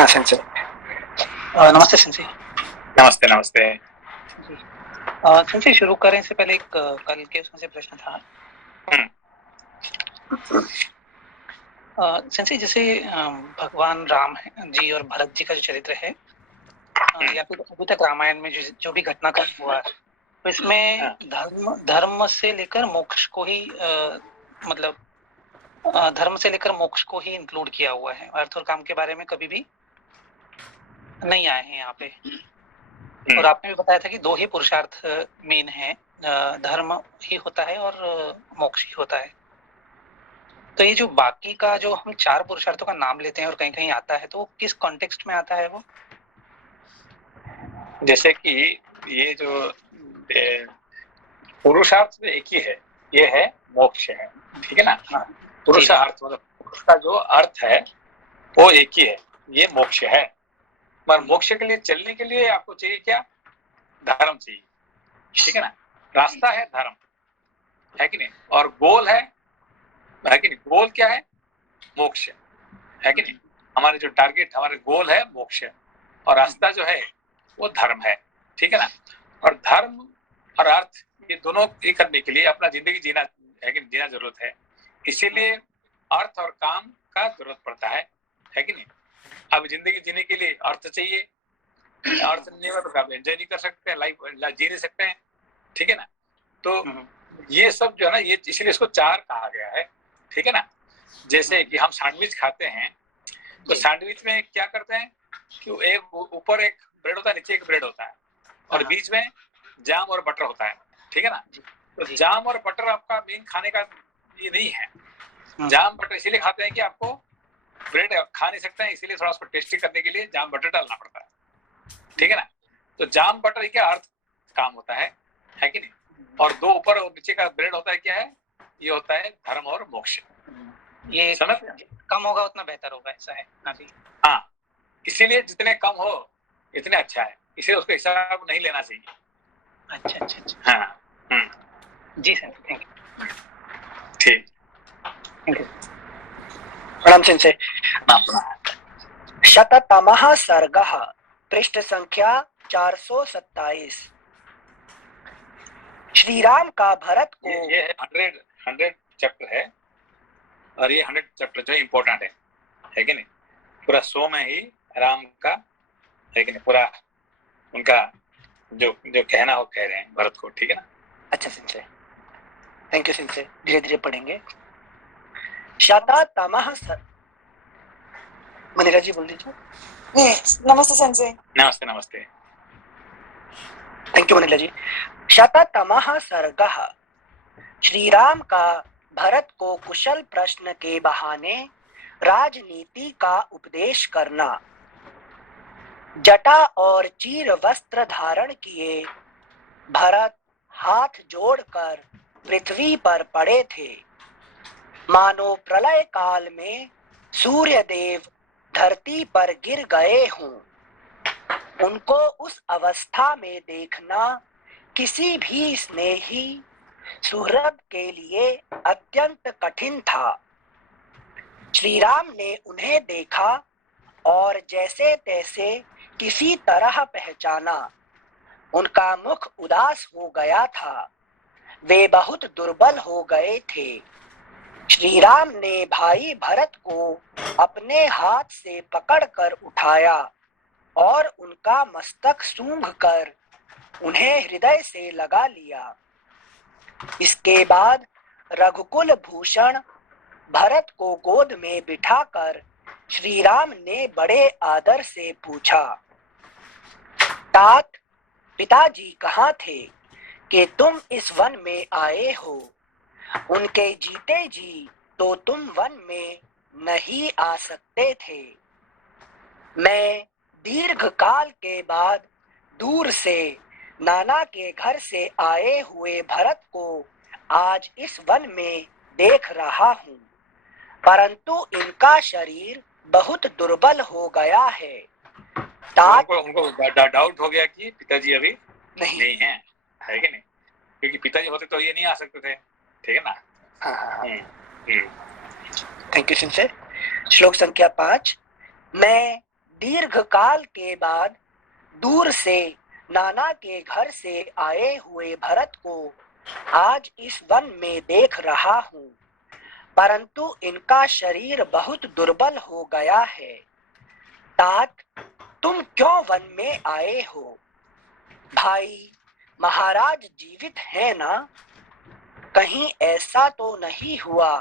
हाँ सेंसे। नमस्ते सेंसे। नमस्ते नमस्ते। जी। सेंसे शुरू करें से पहले एक कल के उसमें से प्रश्न था। हम्म, सेंसे जैसे भगवान राम जी और भरत जी का जो चरित्र है, या फिर अभी तक रामायण में जो भी घटनाक्रम हुआ है, तो इसमें हाँ, धर्म धर्म से लेकर मोक्ष को ही मतलब धर्म से लेकर मोक्ष को ही इंक्लूड किया हुआ है। अर्थ और काम के बारे में कभी भी नहीं आए हैं यहाँ पे। और आपने भी बताया था कि दो ही पुरुषार्थ मेन है, धर्म ही होता है और मोक्ष ही होता है। तो ये जो बाकी का जो हम चार पुरुषार्थों का नाम लेते हैं और कहीं कहीं आता है, तो किस कॉन्टेक्स्ट में आता है वो? जैसे कि ये जो पुरुषार्थ तो एक ही है, ये है मोक्ष है, ठीक है ना। हाँ जी जी। पुरुषार्थ मतलब पुरुष का जो अर्थ है वो एक ही है, ये मोक्ष है। पर मोक्ष के लिए चलने के लिए आपको चाहिए क्या? धर्म चाहिए, ठीक है ना। रास्ता है धर्म, है कि नहीं। और गोल है कि नहीं। गोल क्या है? मोक्ष है कि नहीं। हमारे जो टारगेट, हमारे गोल है मोक्ष, और रास्ता जो है वो धर्म है, ठीक है ना। और धर्म और अर्थ ये दोनों ये करने के लिए अपना जिंदगी जीना है कि जीना जरूरत है। इसीलिए अर्थ और काम का जरूरत पड़ता है कि नहीं। अब जिंदगी जीने के लिए अर्थ चाहिए, अर्थ नहीं हो तो आप एंजॉय नहीं कर सकते, लाइफ जी नहीं सकते हैं, ठीक है ना। तो ये सब जो है ना, ये इसीलिए इसको चार कहा गया है, ठीक है ना। जैसे कि हम सैंडविच खाते हैं, तो सैंडविच में क्या करते हैं कि एक ऊपर एक ब्रेड होता है, नीचे एक ब्रेड होता है, और बीच में जाम और बटर होता है, ठीक है ना। तो जाम और बटर आपका मेन खाने का ये नहीं है। जाम बटर इसीलिए खाते हैं कि आपको ब्रेड खा नहीं सकते हैं, इसीलिए थोड़ा उसको टेस्टी करने के लिए जाम बटर डालना पड़ता है, ठीक है ना। तो जाम बटर क्या अर्थ काम होता है कि नहीं। और दो ऊपर और नीचे का ब्रेड होता है, क्या है? ये होता है धर्म और मोक्ष। ये समझ? कम होगा उतना बेहतर होगा, ऐसा है। हाँ जी। हाँ, इसीलिए जितने कम हो इतने अच्छा है, इसलिए उसको हिसाब नहीं लेना चाहिए। अच्छा अच्छा अच्छा। हाँ। जी सर, थैंक यू। ठीक। Thank you. प्रणाम सेंसे। शततमः सर्गः, पृष्ठ संख्या 427। श्री राम का भरत को ये 100 चैप्टर है, और ये 100 चैप्टर जो इम्पोर्टेंट है कि नहीं। पूरा 100 में ही राम का है कि नहीं, पूरा उनका जो जो कहना हो कह रहे हैं भरत को, ठीक है ना। अच्छा सिंसे, थैंक यू सिंसे, धीरे धीरे पढ़ेंगे। शततमः मनिका जी बोल दीजिए। नमस्ते संजय। नमस्ते नमस्ते। थैंक यू मनिका जी। शततमः सर्गः, श्री राम का भरत को कुशल प्रश्न के बहाने राजनीति का उपदेश करना। जटा और चीर वस्त्र धारण किए भरत हाथ जोड़कर पृथ्वी पर पड़े थे, मानो प्रलय काल में सूर्य देव धरती पर गिर गए हों। उनको उस अवस्था में देखना किसी भी स्नेही सुहृद के लिए अत्यंत कठिन था। श्री राम ने उन्हें देखा और जैसे तैसे किसी तरह पहचाना। उनका मुख उदास हो गया था, वे बहुत दुर्बल हो गए थे। श्री राम ने भाई भरत को अपने हाथ से पकड़कर उठाया और उनका मस्तक सूंघ कर उन्हें हृदय से लगा लिया। इसके बाद रघुकुल भूषण भरत को गोद में बिठाकर श्री राम ने बड़े आदर से पूछा, तात, पिताजी कहाँ थे कि तुम इस वन में आए हो? उनके जीते जी तो तुम वन में नहीं आ सकते थे। मैं दीर्घ काल के बाद दूर से नाना के घर से आए हुए भरत को आज इस वन में देख रहा हूँ, परंतु इनका शरीर बहुत दुर्बल हो गया है। उनको डाउट हो गया कि पिताजी अभी नहीं है कि नहीं, क्योंकि पिताजी होते तो ये नहीं आ सकते थे, ठीक है ना। थैंक यू सिंसे। श्लोक संख्या 5। मैं दीर्घ काल के बाद दूर से नाना के घर से आए हुए भरत को आज इस वन में देख रहा हूँ, परंतु इनका शरीर बहुत दुर्बल हो गया है। तात, तुम क्यों वन में आए हो? भाई, महाराज जीवित है ना? कहीं ऐसा तो नहीं हुआ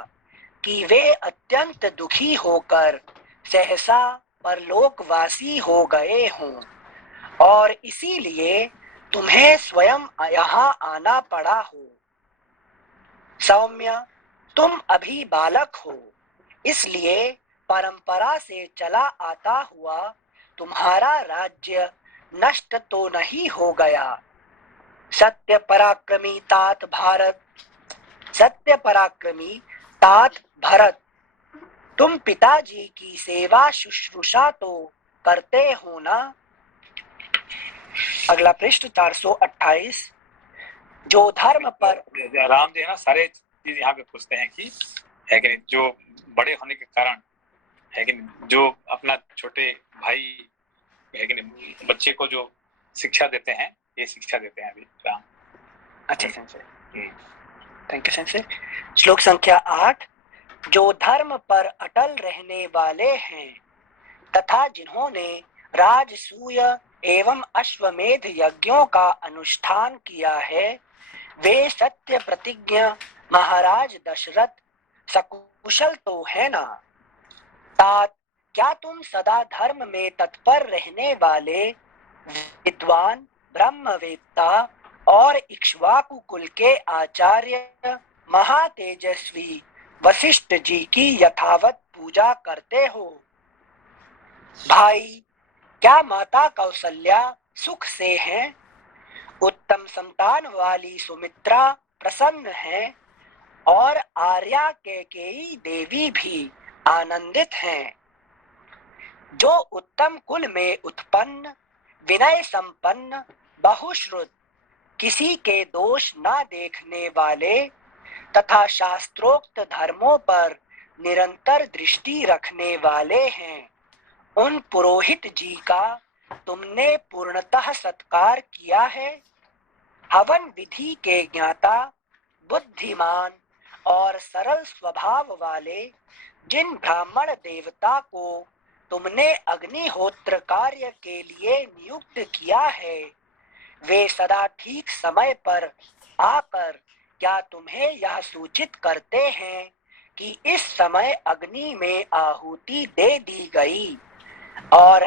कि वे अत्यंत दुखी होकर सहसा परलोकवासी हो गए हों और इसीलिए तुम्हें स्वयं यहाँ आना पड़ा हो? सौम्य, तुम अभी बालक हो, इसलिए परंपरा से चला आता हुआ तुम्हारा राज्य नष्ट तो नहीं हो गया। सत्य पराक्रमी तात भारत, सत्य पराक्रमी तात भरत, तुम पिताजी की सेवा शुश्रूषा तो करते हो ना? अगला पृष्ठ 428। जो धर्म पर राम जी है ना, सारे चीज यहाँ पे पूछते हैं कि है कि नहीं, जो बड़े होने के कारण है कि नहीं, जो अपना छोटे भाई है कि नहीं, बच्चे को जो शिक्षा देते हैं, ये शिक्षा देते हैं अभी राम। अच्छा सेंसर, थैंक यू सेंसर। श्लोक संख्या 8। जो धर्म पर अटल रहने वाले हैं तथा जिन्होंने राजसूय एवं अश्वमेध यज्ञों का अनुष्ठान किया है, वे सत्य प्रतिज्ञ महाराज दशरथ सकुशल तो है ना? तात, क्या तुम सदा धर्म में तत्पर रहने वाले विद्वान ब्रह्मवेत्ता और इक्ष्वाकु कुल के आचार्य महातेजस्वी वशिष्ठ जी की यथावत पूजा करते हो? भाई, क्या माता कौशल्या सुख से हैं? उत्तम संतान वाली सुमित्रा प्रसन्न है और आर्या कैकेयी देवी भी आनंदित हैं। जो उत्तम कुल में उत्पन्न, विनय संपन्न, बहुश्रुत, किसी के दोष न देखने वाले तथा शास्त्रोक्त धर्मों पर निरंतर दृष्टि रखने वाले हैं, उन पुरोहित जी का तुमने पूर्णतः सत्कार किया है? हवन विधि के ज्ञाता, बुद्धिमान और सरल स्वभाव वाले जिन ब्राह्मण देवता को तुमने अग्निहोत्र कार्य के लिए नियुक्त किया है, वे सदा ठीक समय पर आकर क्या तुम्हें यह सूचित करते हैं कि इस समय अग्नि में आहुति दे दी गई और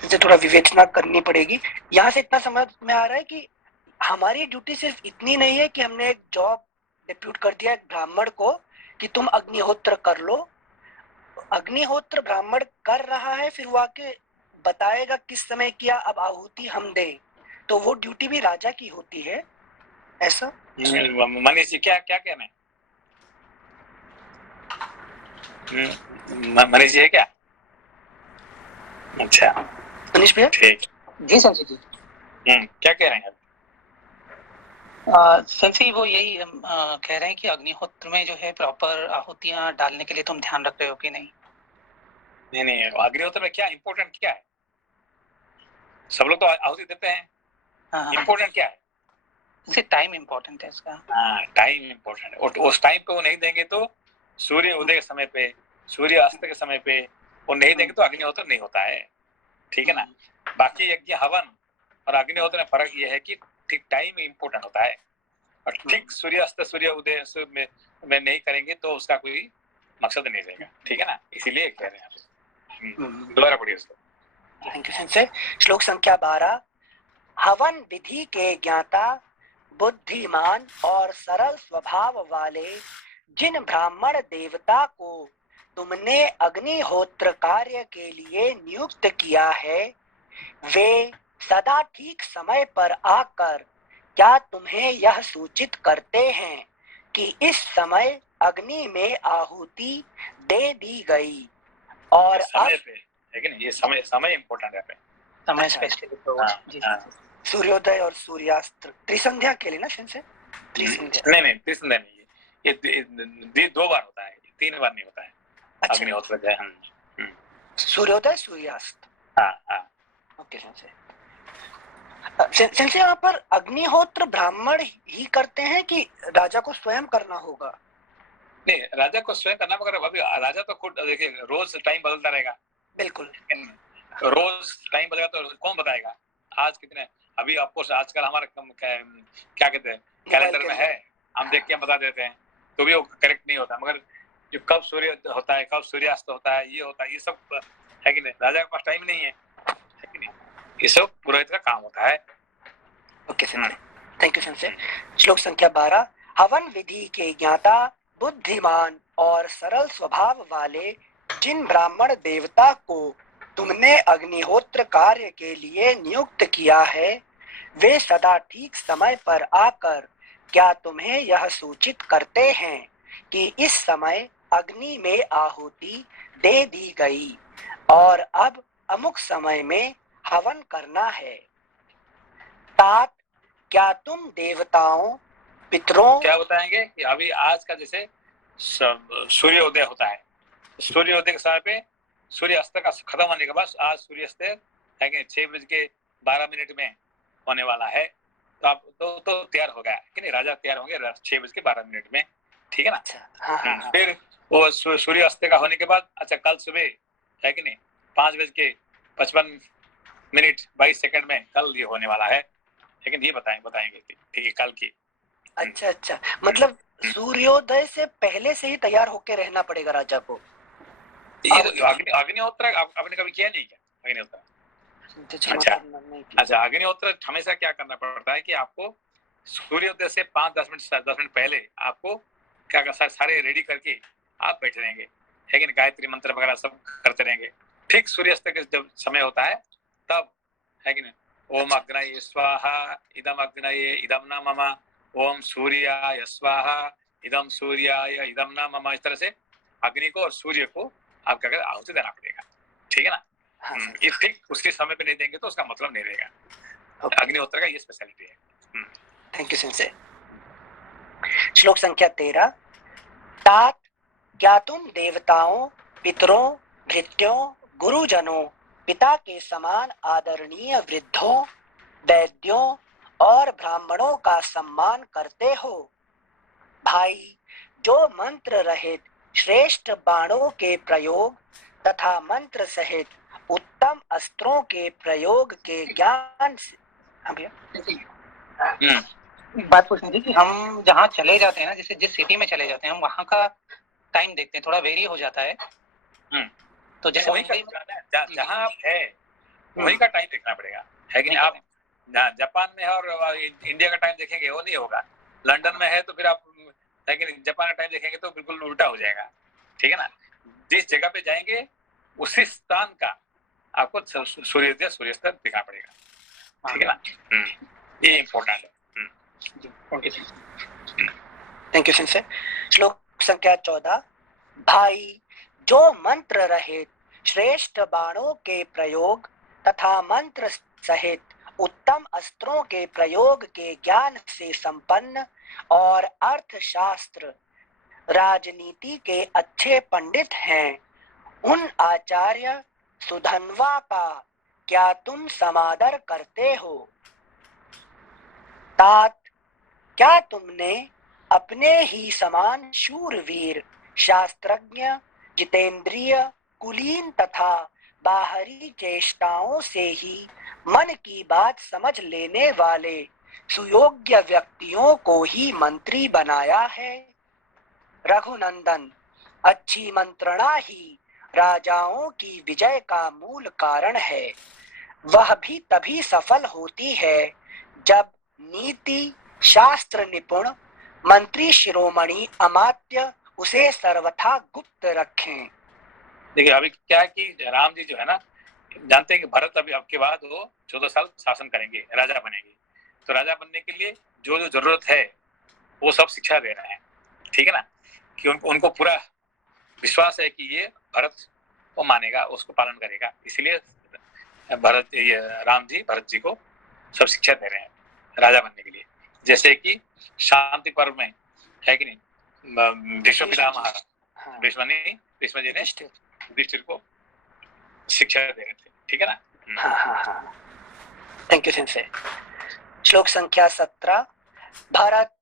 इसे थोड़ा विवेचना करनी पड़ेगी। यहाँ से इतना समझ में आ रहा है कि हमारी ड्यूटी सिर्फ इतनी नहीं है कि हमने एक जॉब डिप्यूट कर दिया एक ब्राह्मण को कि तुम अग्निहोत्र कर लो। अग्निहोत्र ब्राह्मण कर रहा है, फिर वो आके बताएगा किस समय किया, अब आहुति हम दें, तो वो ड्यूटी भी राजा की होती है। ऐसा मनीष जी क्या क्या कहना है? मनीष जी है क्या? अच्छा मनीष भैया। ठीक जी संजय जी। क्या कह रहे हैं? संजय वो यही कह रहे हैं कि अग्निहोत्र में जो है प्रॉपर आहुतियां डालने के लिए तुम ध्यान रख रहे हो कि नहीं? नहीं, अग्निहोत्र में क्या इम्पोर्टेंट क्या है? सब लोग तो आहुति देते हैं, इम्पोर्टेंट क्या है? जैसे टाइम इम्पोर्टेंट है इसका। हाँ, टाइम इम्पोर्टेंट है। और उस टाइम पे वो नहीं देंगे तो सूर्य उदय के समय पे, सूर्य अस्त के समय पे वो नहीं देंगे तो अग्निहोत्र नहीं होता है, ठीक है ना? बाकी यज्ञ हवन और अग्निहोत्र में फर्क ये है कि ठीक टाइम इम्पोर्टेंट होता है और ठीक सूर्य अस्त सूर्य उदय में नहीं करेंगे तो उसका कोई मकसद नहीं रहेगा, ठीक है ना? इसीलिए कह रहे हैं। दोबारा पढ़िए उसको। Thank you sensor. श्लोक संख्या 12। हवन विधि के ज्ञाता, बुद्धिमान और सरल स्वभाव वाले जिन ब्राह्मण देवता को तुमने अग्निहोत्र कार्य के लिए नियुक्त किया है, वे सदा ठीक समय पर आकर क्या तुम्हें यह सूचित करते हैं कि इस समय अग्नि में आहुति दे दी गई और समय पे, लेकिन ये समय इम्पोर्टेंट है, समय स्पेशली तो सूर्योदय और सूर्यास्त त्रिसंध्या के लिए ना सेंस है? नहीं त्रिसंध्या नहीं, ये 2 बार होता है, 3 बार नहीं होता है। अच्छा, अग्निहोत्र जो है। सूर्योदय सूर्यास्त। हाँ। Okay sense. सेंसे यहाँ पर अग्निहोत्र ब्राह्मण ही करते हैं कि राजा को स्वयं करना होगा? नहीं, राजा को स्वयं करना, मगर अभी राजा तो खुद देखिए रोज टाइम बदलता रहेगा। बिल्कुल। रोज टाइम बदलेगा तो कौन बताएगा आज कितने। अभी ऑफकोर्स आजकल हमारे क्या कहते हैं कैलेंडर में है, हम देख के बता देते हैं, तो भी वो करेक्ट नहीं होता। मगर जो कब सूर्य होता है, कब सूर्यास्त होता है, ये होता है, ये सब है कि नहीं, राजा के पास टाइम नहीं है कि नहीं, ये सब पुरोहित का काम होता है। Okay sensei, thank you sensei. श्लोक संख्या 12। हवन विधि के ज्ञाता, बुद्धिमान और सरल स्वभाव वाले जिन ब्राह्मण देवता को तुमने अग्निहोत्र कार्य के लिए नियुक्त किया है, वे सदा ठीक समय पर आकर क्या तुम्हें यह सूचित करते हैं कि इस समय अग्नि में आहुति दे दी गई और अब अमुक समय में हवन करना है। तात, क्या तुम देवताओं पितरों क्या बताएंगे कि अभी आज का जैसे सूर्योदय होता है, सूर्योदय के समय पे सूर्य अस्त का खत्म होने के बाद, आज सूर्यास्त है कि 6:12 में होने वाला है, तो आप तो तैयार हो गया कि नहीं, राजा तैयार होंगे 6:12 में, ठीक है ना। हाँ। फिर वो सूर्य अस्त का होने के बाद, अच्छा कल सुबह है कि नहीं 5:55 में कल ये होने वाला है, लेकिन ये बताएंगे ठीक है कल की। अच्छा, मतलब सूर्योदय से पहले से ही तैयार होके रहना पड़ेगा राजा को। अग्निहोत्र आपने कभी किया नहीं क्या अग्निहोत्र? अच्छा, अग्निहोत्र हमेशा क्या करना पड़ता है कि आपको सूर्योदय से 5-10 मिनट पहले आपको क्या करना, सारे रेडी करके आप बैठे रहेंगे, है कि नहीं, गायत्री मंत्र वगैरह सब करते रहेंगे। ठीक सूर्यास्त का जब समय होता है तब, है कि नहीं, ओम अग्नये स्वाहा इदम अग्नये इदम न मम, ओम सूर्याय स्वाहा इदम सूर्याय इदम न मम, इस तरह से अग्नि को और सूर्य को आपका आहुति देना पड़ेगा, ठीक है ना। ये ठीक उसके समय पे नहीं देंगे तो उसका मतलब नहीं रहेगा। अग्निहोत्र का ये स्पेशलिटी है। Thank you sensei. श्लोक संख्या 13। तात, क्या तुम देवताओं पितरों भृत्यों गुरुजनों पिता के समान आदरणीय वृद्धों वैद्यों और ब्राह्मणों का सम्मान करते हो? भाई, जो मंत्र रहित श्रेष्ठ बाणों के प्रयोग तथा मंत्र सहित उत्तम अस्त्रों के प्रयोग के ज्ञान से, एक बात पूछनी थी कि हम जहाँ चले जाते हैं ना, जैसे जिस सिटी में चले जाते हैं, हम वहाँ का टाइम देखते हैं, थोड़ा वेरी हो जाता है, तो जैसे वही जहाँ आप है वही का टाइम देखना पड़ेगा, है कि नहीं। आप जापान में है और इंडिया का टाइम देखेंगे वो नहीं होगा, लंदन में है तो फिर आप है कि नहीं जापान का टाइम देखेंगे तो बिल्कुल उल्टा हो जाएगा, ठीक है ना। जिस जगह पे जाएंगे उसी स्थान का आपको सूर्योदय सूर्यास्त दिखना पड़ेगा, ठीक है ना। ये इम्पोर्टेंट है। Thank you sensei. श्लोक संख्या 14। भाई, जो मंत्र रहित श्रेष्ठ बाणों के प्रयोग तथा मंत्र सहित उत्तम अस्त्रों के प्रयोग के ज्ञान से संपन्न और अर्थशास्त्र राजनीति के अच्छे पंडित हैं, उन आचार्य सुधन्वा का क्या तुम समादर करते हो? तात, क्या तुमने अपने ही समान शूरवीर शास्त्रज्ञ जितेंद्रिय कुलीन तथा बाहरी चेष्टाओं से ही मन की बात समझ लेने वाले सुयोग्य व्यक्तियों को ही मंत्री बनाया है? रघुनंदन, अच्छी मंत्रणा ही राजाओं की विजय का मूल कारण है। वह भी तभी सफल होती है जब नीति शास्त्र निपुण मंत्री शिरोमणि अमात्य उसे सर्वथा गुप्त रखें। देखिए अभी क्या है कि राम जी जो है ना, जानते हैं कि भरत अभी अब के बाद वो 14 साल शासन करेंगे, राजा बनेंगे, तो राजा बनने के लिए जो जो जरूरत है वो सब शिक्षा दे रहे हैं, ठीक है ना, कि उनको पूरा विश्वास है कि ये भरत को मानेगा, उसको पालन करेगा, इसलिए राम जी भरत जी को सब शिक्षा दे रहे हैं राजा बनने के लिए। जैसे कि शांति पर्व में है कि नहीं, भीष्म पितामह भीष्म भीष्म जी ने युधिष्ठिर को शिक्षा दे रहे थे, ठीक है ना। हाँ हाँ हाँ, थैंक यू सेंसे। श्लोक संख्या 17। भरत,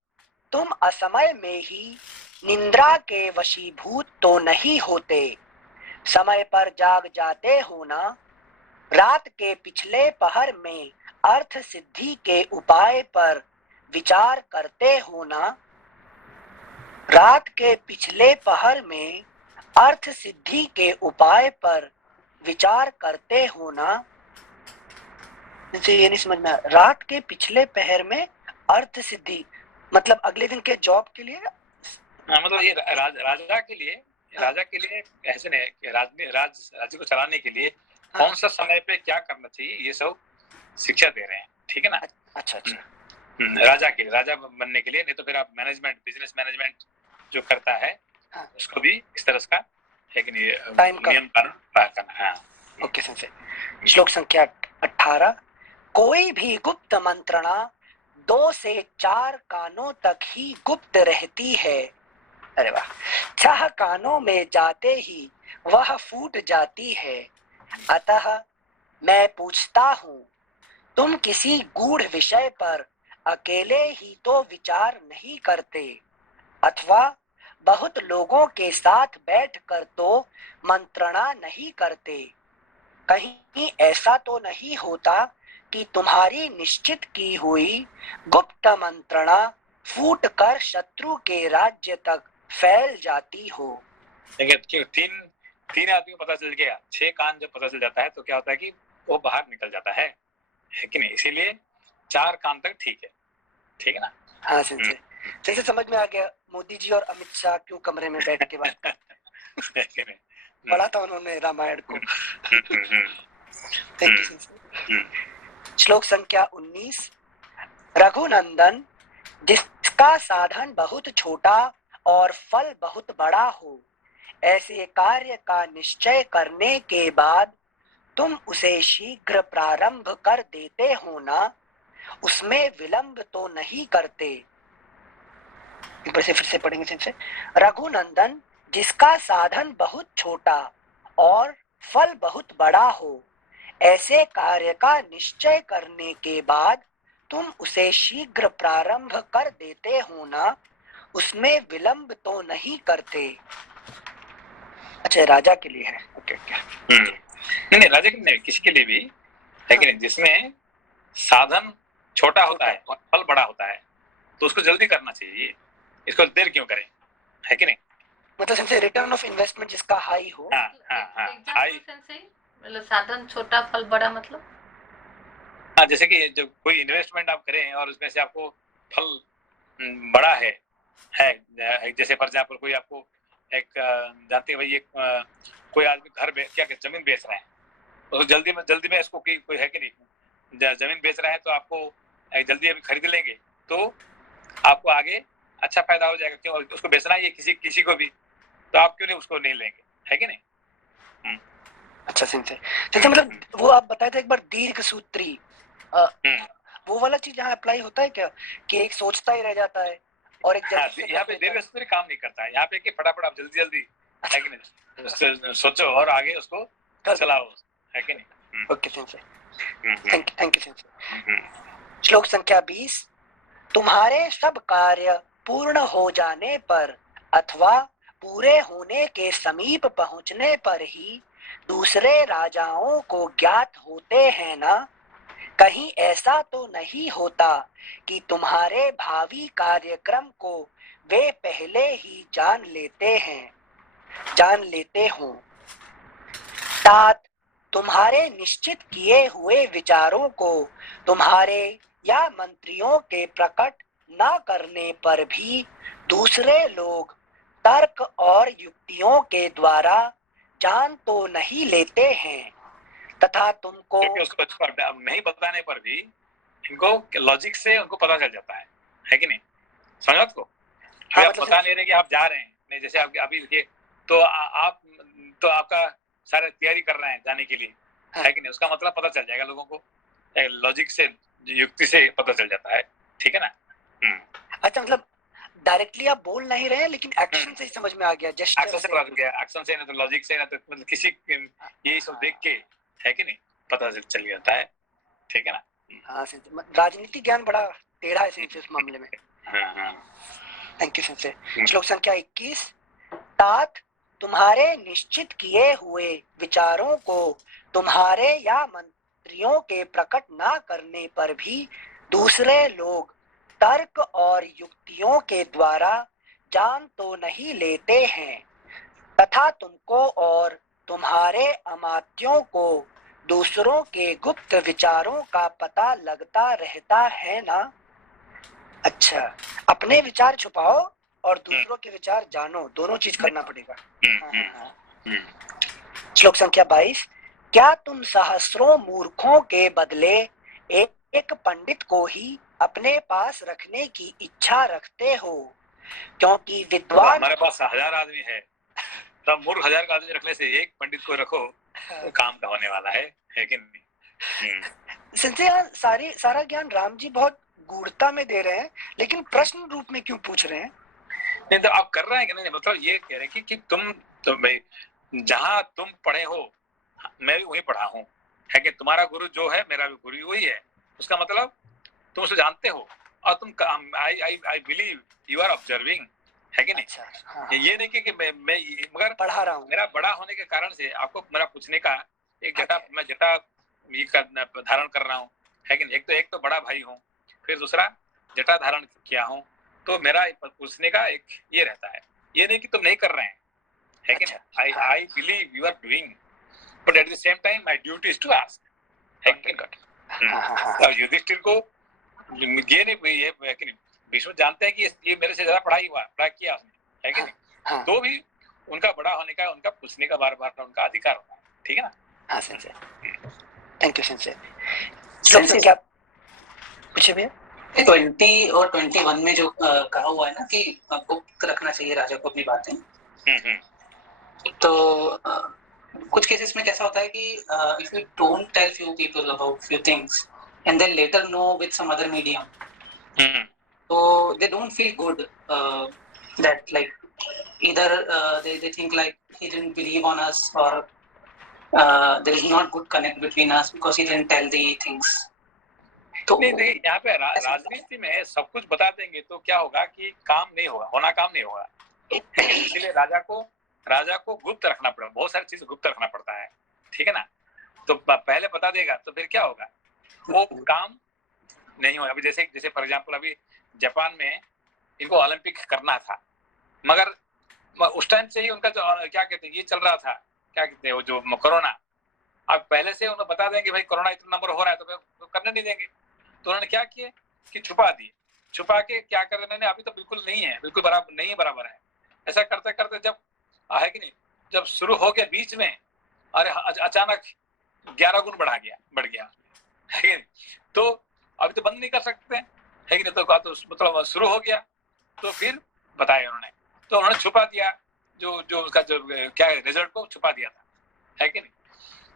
तुम असमय में ही निंद्रा के वशीभूत तो नहीं होते, समय पर जाग जाते हो ना। रात के पिछले पहर में अर्थ सिद्धि के उपाय पर विचार करते हो ना। रात के पिछले पहर में अर्थ सिद्धि के उपाय पर विचार करते हो ना। ये नहीं समझ में आया। रात के पिछले पहर में अर्थ सिद्धि मतलब अगले दिन के जॉब के लिए। मतलब ये राजा के लिए, राजा के लिए ऐसे नहीं कि राज्य को चलाने के लिए कौन सा समय पे क्या करना चाहिए, ये सब शिक्षा दे रहे हैं, ठीक है ना। अच्छा अच्छा। राजा के लिए, राजा बनने के लिए, नहीं तो फिर आप मैनेजमेंट, बिजनेस मैनेजमेंट जो करता है उसको भी इस तरह का है कि नहीं, नियम कानून पालन करना। हाँ, ओके सेंसे। श्लोक संख्या 18। कोई भी गुप्त मंत्रणा 2 से 4 कानों तक ही गुप्त रहती है। अरे वाह। 6 कानों में जाते ही वह फूट जाती है। अतः मैं पूछता हूँ, तुम किसी गूढ़ विषय पर अकेले ही तो विचार नहीं करते, अथवा बहुत लोगों के साथ बैठकर तो मंत्रणा नहीं करते। कहीं ऐसा तो नहीं होता कि तुम्हारी निश्चित की हुई गुप्त मंत्रणा फूट कर शत्रु के राज्य तक फैल जाती हो। देखिए, तीन आदमी को पता चल गया, 6 कान जब पता चल जाता है तो क्या होता है कि वो बाहर निकल जाता है कि नहीं। इसीलिए 4 कान तक ठीक है ना। हाँ सेंसे, जैसे समझ में आ गया मोदी जी और अमित शाह क्यों कमरे में बैठ के बात करते हैं। पढ़ा था उन्होंने रामायण को। Thank you sensei. श्लोक संख्या 19। रघुनंदन, जिसका साधन बहुत छोटा और फल बहुत बड़ा हो, ऐसे कार्य का निश्चय करने के बाद तुम उसे शीघ्र प्रारंभ कर देते हो ना, उसमें विलंब तो नहीं करते। फिर से पढ़ेंगे सेंसे। रघुनंदन, जिसका साधन बहुत छोटा और फल बहुत बड़ा हो, ऐसे कार्य का निश्चय करने के बाद तुम उसे शीघ्र प्रारंभ कर देते हो ना, उसमें विलंब तो नहीं करते। अच्छा, राजा के लिए है। Okay okay. नहीं, राजा के लिए नहीं, किसी के लिए भी है कि नहीं, जिसमें साधन छोटा होता है और फल बड़ा होता है तो उसको जल्दी करना चाहिए, इसको देर क्यों करें, है कि नहीं। मतलब सबसे रिटर्न ऑफ इन्वेस्टमेंट जिसका हाई हो। हाई मतलब साधन छोटा फल बड़ा मतलब। हाँ, जैसे कि जो कोई इन्वेस्टमेंट आप करें और उसमें से आपको फल बड़ा है, जैसे फॉर एग्जाम्पल कोई आपको एक जानते हैं भाई, एक कोई आदमी घर क्या जमीन बेच रहे हैं, तो जल्दी में इसको कोई है कि नहीं, जमीन बेच रहा है तो आपको जल्दी अभी खरीद लेंगे तो आपको आगे अच्छा फायदा हो जाएगा, क्यों उसको बेचना ही है किसी को भी, तो आप क्यों नहीं उसको नहीं लेंगे, है कि नहीं। अच्छा सिंह, जैसे मतलब वो आप बताए थे एक बार दीर्घ सूत्री, वो वाला चीज यहाँ अप्लाई होता है क्या कि एक सोचता ही रह जाता है और एक यहाँ पे दीर्घ सूत्री काम नहीं करता है, यहाँ पे कि फटाफट आप जल्दी है कि नहीं सोचो और आगे उसको चलाओ, है कि नहीं। Okay thank you Singh. श्लोक संख्या 20। तुम्हारे सब कार्य पूर्ण हो जाने पर अथवा पूरे होने के समीप पहुंचने पर ही दूसरे राजाओं को ज्ञात होते हैं ना। कहीं ऐसा तो नहीं होता कि तुम्हारे भावी कार्यक्रम को वे पहले ही जान लेते हों। तात, तुम्हारे निश्चित किए हुए विचारों को तुम्हारे या मंत्रियों के प्रकट न करने पर भी दूसरे लोग तर्क और युक्तियों के द्वारा जान तो नहीं लेते हैं, तथा तुमको उसको नहीं बताने पर भी इनको लॉजिक से उनको पता चल जाता है कि नहीं, समझो को। हाँ, आप बता नहीं रहे कि आप जा रहे हैं, नहीं जैसे आप अभी देखिए तो आप तो आपका सारे तैयारी कर रहे हैं जाने के लिए, है कि नहीं, उसका मतलब पता चल जाएगा लोगों को, लॉजिक से युक्ति से पता चल जाता है, ठीक है ना। अच्छा, मतलब डायरेक्टली आप बोल नहीं रहे हैं, लेकिन एक्शन से ही समझ में आ गया, जेस्चर एक्शन से पता चल गया, एक्शन से, ना तो लॉजिक से, ना तो मतलब किसी यही सब देख के, है कि नहीं, पता चल जाता है, ठीक है ना। हाँ सेंसे, राजनीति ज्ञान बड़ा टेढ़ा है सेंसे इस मामले में। हाँ। Thank you sensei. श्लोक संख्या 21। तात तुम्हारे निश्चित किए हुए विचारों को तुम्हारे या मंत्रियों के प्रकट ना करने पर भी दूसरे लोग तर्क और युक्तियों के द्वारा जान तो नहीं लेते हैं, तथा तुमको और तुम्हारे अमात्यों को दूसरों के गुप्त विचारों का पता लगता रहता है ना। अच्छा, अपने विचार छुपाओ और दूसरों के विचार जानो, दोनों चीज करना पड़ेगा। श्लोक संख्या 22। क्या तुम सहस्रों मूर्खों के बदले एक पंडित को ही अपने पास रखने की इच्छा रखते हो, क्योंकि विद्वान, हमारे पास 1000 आदमी है, तब मूर्ख 1000 का आदमी रखने से एक पंडित को रखो, तो काम का होने वाला है कि नहीं। संजय, सारा ज्ञान राम जी बहुत गूढ़ता में दे रहे हैं, लेकिन प्रश्न रूप में क्यों पूछ रहे हैं? नहीं तो आप कर रहे हैं कि नहीं, मतलब ये कह रहे हैं कि तुम जहां तुम पढ़े हो मैं भी वही पढ़ा हूँ, है कि तुम्हारा गुरु जो है मेरा भी गुरु वही है, उसका मतलब तुम उसे जानते हो और तुम I believe you are observing, है कि नहीं। अच्छा, हाँ। ये नहीं कि मैं मगर पढ़ा रहा हूँ, मेरा बड़ा होने के कारण से आपको मेरा पूछने का एक मैं जटा ये धारण कर रहा हूँ, है कि नहीं। एक तो बड़ा भाई हूँ, फिर दूसरा जटा धारण किया हूँ, तो मेरा पूछने का एक ये रहता है, ये नहीं कि तुम नहीं कर रहे हैं, है कि नहीं। I believe you are doing, but at the same time my duty is to ask, है कि नहीं। युधिष्ठिर को ये नहीं, ये कि नहीं, भीष्म जानते हैं कि ये मेरे से ज्यादा पढ़ाई किया उसने, है कि नहीं, तो भी उनका बड़ा होने का, उनका पूछने का बार बार उनका अधिकार होता है, ठीक है ना। हाँ sensei, thank you sensei. Sensei क्या पूछे भैया? 20 और 21 में जो कहा हुआ है ना कि गुप्त रखना चाहिए राजा को अपनी बातें, तो कुछ केसेस में कैसा होता है कि if you don't tell few people about few things and then later know with some other medium, so they don't feel good, that like either they think like he didn't believe on us, or there is not good connect between us because he didn't tell the things. तो नहीं, यहाँ पे राजनीति में सब कुछ बता देंगे तो क्या होगा कि काम नहीं होगा, काम नहीं होगा। इसलिए राजा को गुप्त रखना पड़ेगा, बहुत सारी चीज गुप्त रखना पड़ता है, ठीक है ना। तो पहले बता देगा तो फिर क्या होगा, वो काम नहीं होगा। अभी जैसे फॉर एग्जाम्पल अभी जापान में इनको ओलंपिक करना था, मगर उस टाइम से ही उनका जो क्या कहते हैं ये चल रहा था, क्या कहते हैं वो जो कोरोना, अब पहले से उन्हें बता दें कि भाई कोरोना इतना नंबर हो रहा है तो करने नहीं देंगे, तो उन्होंने क्या किए कि छुपा के क्या कर रहे हैं, अभी तो बिल्कुल नहीं है, बिल्कुल बराबर है। ऐसा करते करते जब है कि नहीं, जब शुरू हो गया बीच में, अरे अचानक 11 गुण बढ़ गया, है कि तो अभी तो बंद नहीं कर सकते, है कि नहीं। तो मतलब शुरू हो गया तो फिर बताया उन्होंने छुपा दिया, जो उसका जो क्या है रिजल्ट को छुपा दिया था, है कि नहीं।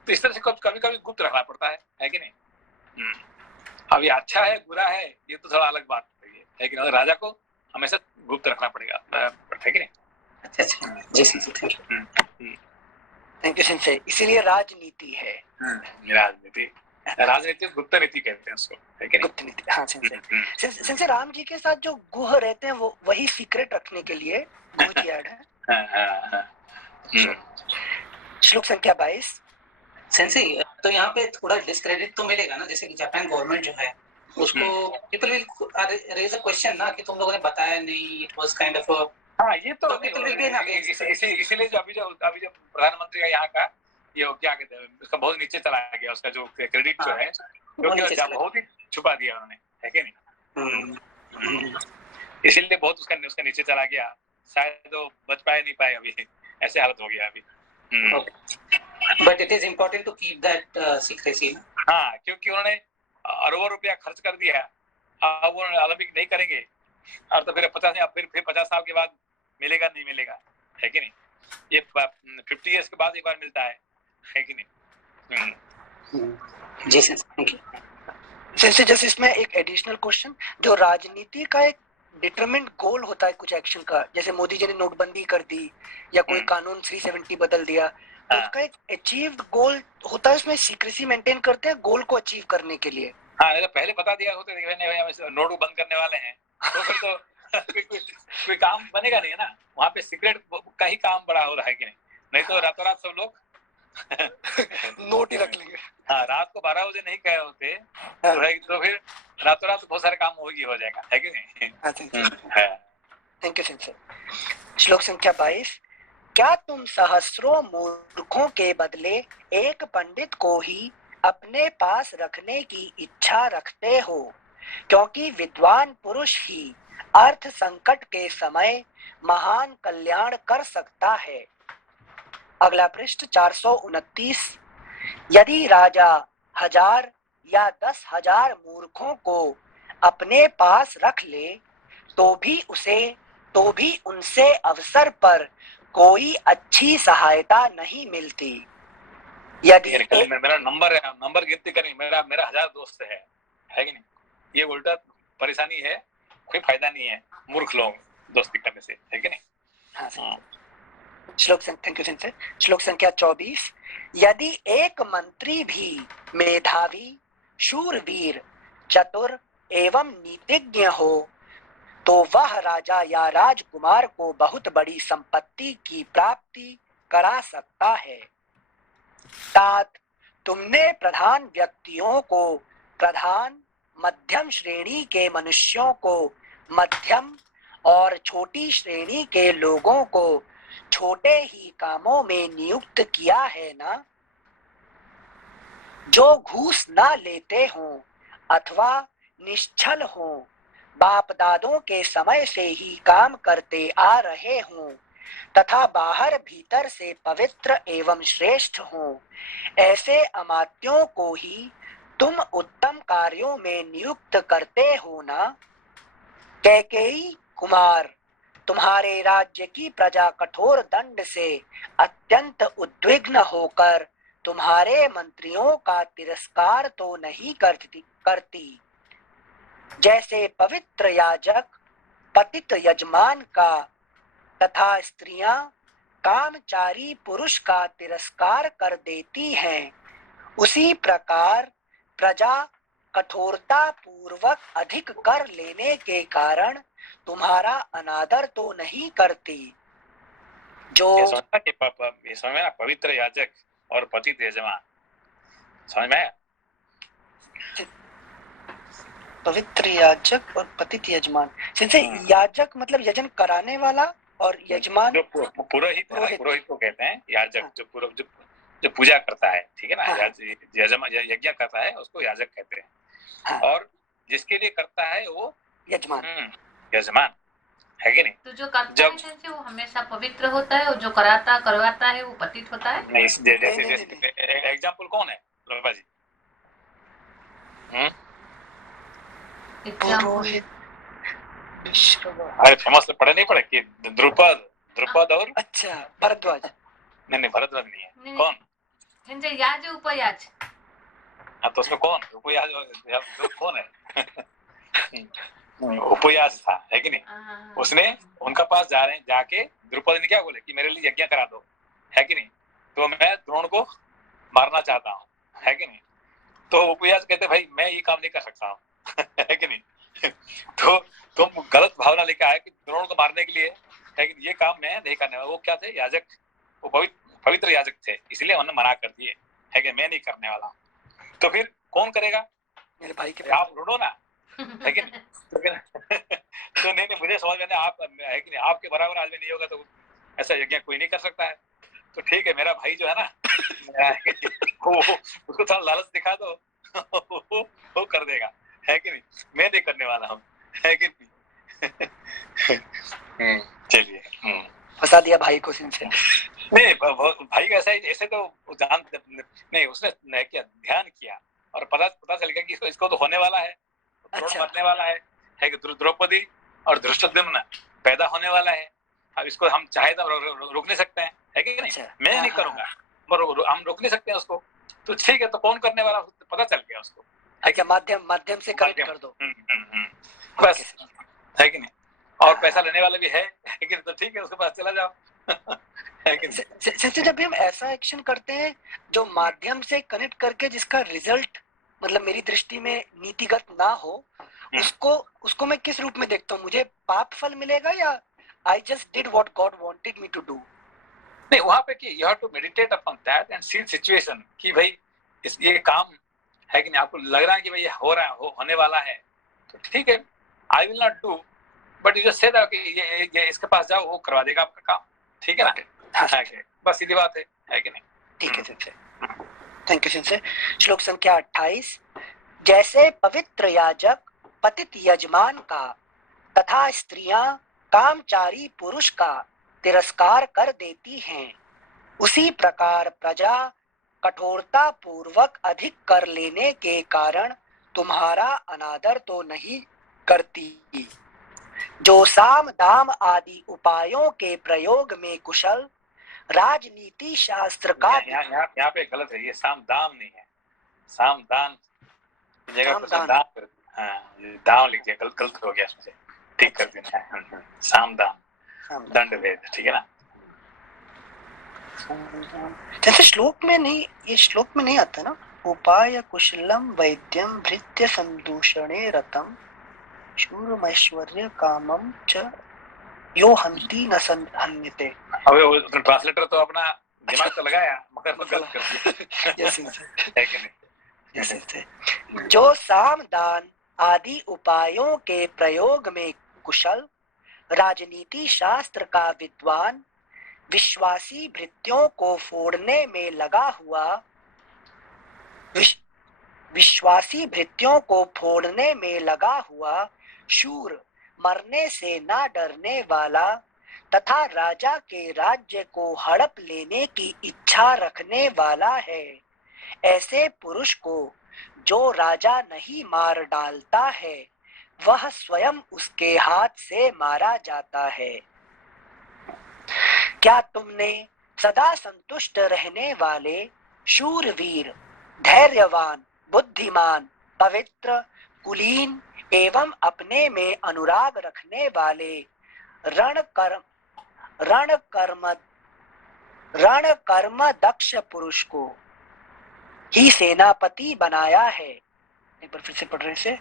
तो इस तरह से कभी गुप्त रखना पड़ता है कि नहीं। अब ये अच्छा है बुरा है ये तो थोड़ा अलग बात है कि नहीं, राजा को हमेशा गुप्त रखना पड़ेगा, है कि नहीं। अच्छा जी सेंसे, थैंक यू सेंसे। इसीलिए राजनीति है, राजनीति गुप्त नीति कहते हैं उसको, है कि नहीं। गुप्त नीति, हाँ सेंसे। सेंसे राम जी के साथ जो गुह रहते हैं वो वही सीक्रेट रखने के लिए गुह जी ऐड है। श्लोक संख्या 22। सेंसे, तो यहाँ पे थोड़ा डिस्क्रेडिट तो मिलेगा ना, जैसे कि जापान गवर्नमेंट जो है उसको people will raise a question ना कि तुम लोगों ने बताया नहीं, इट वाज काइंड ऑफ हाँ ये तो इसीलिए जो अभी जो प्रधानमंत्री का यहाँ का ये क्या कहते हैं उसका बहुत नीचे चला गया, उसका जो क्रेडिट जो है क्योंकि बहुत ही छुपा दिया उन्होंने, है कि नहीं। इसीलिए बहुत उसका नीचे चला गया, शायद वो बच नहीं पाए अभी, ऐसे हालत हो गया अभी। But it is important to keep that secrecy. हाँ, क्योंकि उन्होंने अरबों रुपया खर्च कर दिया, अब वो ओलंपिक नहीं करेंगे और तो फिर 50 साल के बाद मिलेगा नहीं मिलेगा, है कि नहीं। ये 50 इयर्स के बाद एक बार मिलता है कि नहीं। जी सर, थैंक यू। जैसे इसमें एक एडिशनल क्वेश्चन, जो राजनीति का एक डिटरमिन्ड गोल होता है कुछ एक्शन का, जैसे मोदी जी ने नोटबंदी कर दी या कोई कानून 370 बदल दिया, तो उसका एक अचीव्ड गोल होता है, उसमें सीक्रेसी मेंटेन करते हैं गोल को अचीव करने के लिए। हाँ, अगर पहले बता दिया होते नोट बंद करने वाले हैं तो फिर तो कोई काम बनेगा नहीं है ना, वहाँ पे सीक्रेट का ही काम बड़ा हो रहा है कि नहीं तो रातों रात सब लोग नोट ही रख लेंगे। हाँ, रात को 12 बजे नहीं कहे होते तो फिर रातों रात बहुत सारे काम हो जाएगा, है कि नहीं? Thank you sir. श्लोक संख्या 22। क्या तुम सहस्रों मूर्खों के बदले एक पंडित को ही अपने पास रखने की इच्छा रखते हो, क्योंकि विद्वान पुरुष ही अर्थ संकट के समय महान कल्याण कर सकता है। अगला पृष्ठ 429। यदि राजा 1000 या 10,000 मूर्खों को अपने पास रख ले तो भी उनसे अवसर पर कोई अच्छी सहायता नहीं मिलती। यदि मेरा नंबर गिनती करें, मेरा 1000 दोस्त है कि नहीं, ये उल्टा परेशानी है, कोई फायदा नहीं है मूर्ख लोग दोस्ती करने से, है कि नहीं? हाँ। श्लोक संख्या 24। यदि एक मंत्री भी मेधावी, शूरवीर, चतुर एवं नीतिज्ञ हो तो वह राजा या राजकुमार को बहुत बड़ी संपत्ति की प्राप्ति करा सकता है। तात तुमने प्रधान व्यक्तियों को प्रधान, मध्यम श्रेणी के मनुष्यों को मध्यम और छोटी श्रेणी के लोगों को छोटे ही कामों में नियुक्त किया है ना? जो घूस ना लेते हों अथवा निश्चल हों, बाप दादों के समय से ही काम करते आ रहे हों तथा बाहर भीतर से पवित्र एवं श्रेष्ठ हों, ऐसे अमात्यों को ही तुम उत्तम कार्यों में नियुक्त करते हो ना? कैकेयी कुमार, तुम्हारे राज्य की प्रजा कठोर दंड से अत्यंत उद्विग्न होकर तुम्हारे मंत्रियों का तिरस्कार तो नहीं करती। जैसे पवित्र याजक पतित यजमान का तथा स्त्रियां कामचारी पुरुष का तिरस्कार कर देती हैं, उसी प्रकार प्रजा कठोरता पूर्वक अधिक कर लेने के कारण तुम्हारा अनादर तो नहीं करती। जो ये समझ में पवित्र याजक और पतित यजमान, समझ में? पवित्र याजक और पतित यजमान, जैसे याजक मतलब यजन कराने वाला और यजमान जो पुरोहित को कहते हैं याजक। जो पूजा करता है, ठीक है ना, यज्ञ करता है उसको याजक कहते हैं। और जिसके लिए करता है वो यजमान, है कि नहीं? तो जो करता है वो हमेशा पवित्र होता है और जो करवाता है वो पतित होता है। नहीं, जैसे एग्जाम्पल कौन है लोपा जी? अरे फेमस पढ़े नहीं पढ़े कि द्रुपद और अच्छा भरद्वाज। नहीं भरद्वाज नहीं है। कौन? याज उपयाज। हाँ, तो उसमें कौन उपयाज कौन है? उपयाज था, है कि नहीं? उसने उनका पास जाके द्रुपद ने क्या बोले कि मेरे लिए यज्ञ करा दो, है कि नहीं? तो मैं द्रोण को मारना चाहता हूँ, है कि नहीं? तो उपयाज कहते भाई मैं ये काम नहीं कर सकता हूँ, है कि नहीं? तो तुम गलत भावना लेकर आए कि द्रोण को मारने के लिए, लेकिन ये काम मैं नहीं करने वाला। वो क्या थे? याजक, वो पवित्र याजक थे, इसलिए उन्होंने मना कर दिए, है कि मैं नहीं करने वाला। तो फिर कौन करेगा? मेरे भाई के आप ढूंढो ना, है कि नहीं? तो नहीं मुझे समझ में आप है कि नहीं, आपके बराबर आदमी नहीं होगा तो ऐसा यज्ञ कोई नहीं कर सकता है। तो ठीक है, मेरा भाई जो है ना उसको थोड़ा लालच दिखा दो वो कर देगा, है कि नहीं? मैं नहीं करने वाला हूँ, है कि नहीं? चलिए फंसा दिया भाई को सिंह। नहीं भाई का ऐसे तो जान नहीं, उसने क्या ध्यान किया और पता चल गया कि इसको तो होने वाला है, द्रोण मरने वाला है कि द्रौपदी और धृष्टद्युम्न पैदा होने वाला है। अब इसको हम चाहे तो रोक नहीं सकते हैं, है कि नहीं? मैं नहीं करूंगा, हम रोक नहीं सकते हैं उसको। तो ठीक है, तो कौन करने वाला पता चल गया उसको, है क्या? माध्यम से करेक्ट कर दो, बस, है कि नहीं? और पैसा लेने वाला भी है लेकिन तो ठीक है, उसके पास चला जाओ। है कि नहीं? जैसे जब भी हम ऐसा एक्शन करते हैं जो माध्यम से कनेक्ट करके जिसका रिजल्ट मतलब मेरी दृष्टि में नीतिगत ना हो, उसको मैं किस रूप में देखता हूँ? मुझे पाप फल मिलेगा या I just did what God wanted me to do? नहीं, वहां पे कि you have to meditate upon that and see situation कि भाई ये काम है कि नहीं, आपको लग रहा है कि भाई ये हो रहा है, होने वाला है, तो ठीक है, I will not do, but you just say that कि ये इसके पास जाओ, वो करवा देगा आपका काम, ठीक है ना? हाँ, बस सीधी बात है कि नहीं? ठीक है सिंसे, थैंक यू सिंसे। श्लोक संख्या 28। जैसे पवित्र याजक पतित यजमान का तथा स्त्रियां कामचारी पुरुष का तिरस्कार कर देती हैं, उसी प्रकार प्रजा कठोरता पूर्वक अधिक कर लेने के कारण तुम्हारा अनादर तो नहीं करती। जो साम दाम आदि उपायों के प्रयोग में कुशल, राजनीति शास्त्र का यहाँ पे गलत है, ये साम दाम नहीं है, साम दान जगह पर साम दाम कर, हाँ दाम लिख दिया, गलत हो गया, इसमें ठीक कर देना, साम दाम दंड भेद, ठीक है ना? जैसे श्लोक में नहीं, ये श्लोक में नहीं आता ना, उपाय कुशलम वैद्यम भृत्य संदूषणे रतम शूरमैश्वर्य कामम च यो हंति न हन्यते। अबे वो ट्रांसलेटर तो अपना दिमाग तो लगाया मगर वो गलत कर दिया। यस है कि नहीं? यस। जो साम दान आदि उपायों के प्रयोग में कुशल, राजनीति शास्त्र का विद्वान, विश्वासी भृत्यों को फोड़ने में लगा हुआ, विश्वासी भृत्यों को फोड़ने में लगा हुआ, शूर, मरने से ना डरने वाला तथा राजा के राज्य को हड़प लेने की इच्छा रखने वाला है, ऐसे पुरुष को जो राजा नहीं मार डालता है, वह स्वयं उसके हाथ से मारा जाता है। क्या तुमने सदा संतुष्ट रहने वाले, शूरवीर, धैर्यवान, बुद्धिमान, पवित्र, कुलीन एवं अपने में अनुराग रखने वाले रण कर्म दक्ष पुरुष को ही सेनापति बनाया है? एक बार फिर से पढ़ रहे से।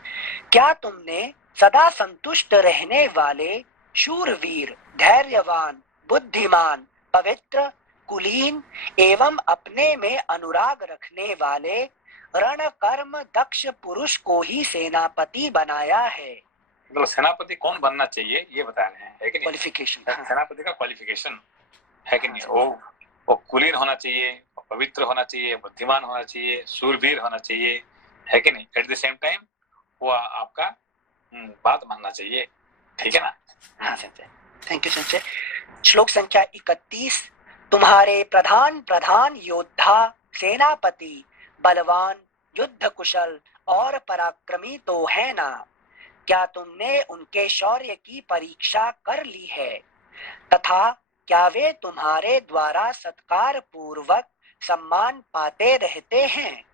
क्या तुमने सदा संतुष्ट रहने वाले, शूरवीर, धैर्यवान, बुद्धिमान, पवित्र, कुलीन एवं अपने में अनुराग रखने वाले रण कर्म दक्ष पुरुष को ही सेनापति बनाया है? मतलब सेनापति कौन बनना चाहिए ये बता रहे हैं, है कि नहीं? क्वालिफिकेशन, सेनापति का क्वालिफिकेशन है कि नहीं? वो कुलीन होना चाहिए, पवित्र होना चाहिए, बुद्धिमान होना चाहिए, शूरवीर होना चाहिए, है कि नहीं? एट द सेम टाइम वो आपका बात मानना चाहिए, ठीक है ना? हाँ संजय, थैंक यू संजय। श्लोक संख्या 31। तुम्हारे प्रधान योद्धा, सेनापति, बलवान, युद्ध कुशल और पराक्रमी तो है ना? क्या तुमने उनके शौर्य की परीक्षा कर ली है तथा क्या वे तुम्हारे द्वारा सत्कार पूर्वक सम्मान पाते रहते हैं?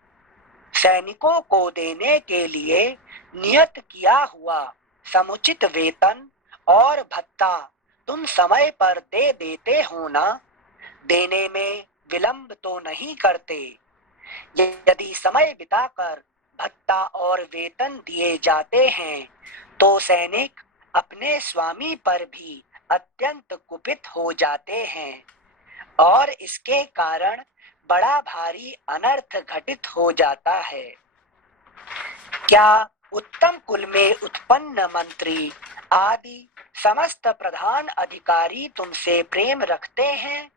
सैनिकों को देने के लिए नियत किया हुआ समुचित वेतन और भत्ता तुम समय पर दे देते हो ना? देने में विलंब तो नहीं करते? यदि समय बिताकर भत्ता और वेतन दिए जाते हैं तो सैनिक अपने स्वामी पर भी अत्यंत कुपित हो जाते हैं और इसके कारण बड़ा भारी अनर्थ घटित हो जाता है। क्या उत्तम कुल में उत्पन्न मंत्री आदि समस्त प्रधान अधिकारी तुमसे प्रेम रखते हैं?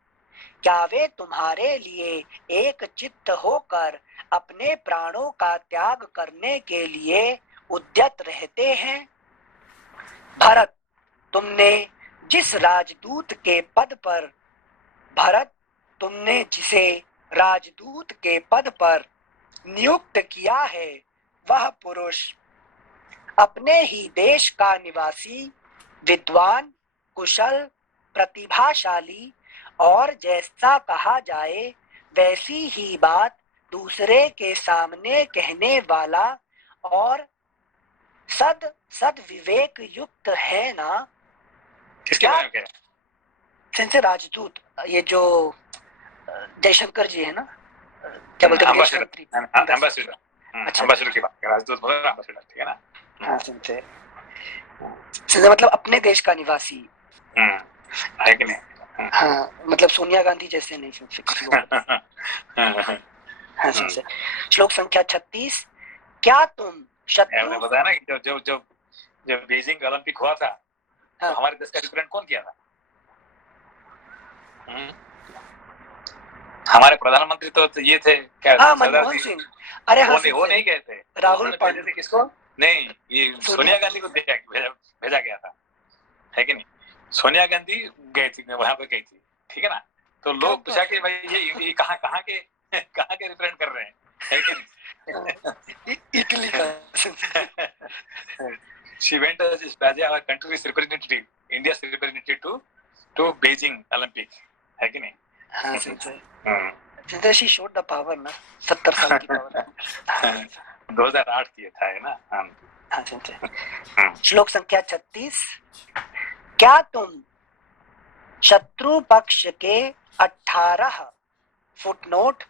क्या वे तुम्हारे लिए एक चित्त होकर अपने प्राणों का त्याग करने के लिए उद्यत रहते हैं? भरत, तुमने जिसे राजदूत के पद पर नियुक्त किया है, वह पुरुष अपने ही देश का निवासी, विद्वान, कुशल, प्रतिभाशाली और जैसा कहा जाए वैसी ही बात दूसरे के सामने कहने वाला और सद विवेक युक्त है ना? किसके बारे में कह रहे हैं? सेंसे राजदूत, ये जो जयशंकर जी है ना, क्या बोलते हैं, विदेश मंत्री, एम्बेसडर। अच्छा, एम्बेसडर की बात, राजदूत बोल एम्बेसडर, ठीक है ना? हाँ सेंसे मतलब अपने देश का निवासी है कि नहीं? हाँ, मतलब सोनिया गांधी जैसे नहीं सेंसे कुछ लोग। हाँ सेंसे श्लोक संख्या 36, क्या तुम शत्रु, बताया ना कि जब बीजिंग ओलंपिक हुआ था, तो हमारे देश का रिप्रेजेंट कौन किया था? हमारे प्रधानमंत्री तो ये थे क्या? हाँ, मनमोहन सिंह। अरे हाँ, वो नहीं गए थे, राहुल पांडे थे। किसको? नहीं, ये सोनिया गांधी को भेजा गया था, है कि नहीं? सोनिया गांधी गई थी, वहां पे गई थी, ठीक है ना? तो लोग पूछा कि भाई ये कहाँ के रिप्रेजेंट कर रहे हैं, है कि नहीं? इटली का। She went as our country's representative, India's representative to Beijing Olympic, है कि नहीं? हाँ sense she showed the power ना, 70 साल की पावर। 2008 किया था, है ना? हाँ सेंसे श्लोक संख्या 36, क्या तुम शत्रु पक्ष के 18 फुटनोट,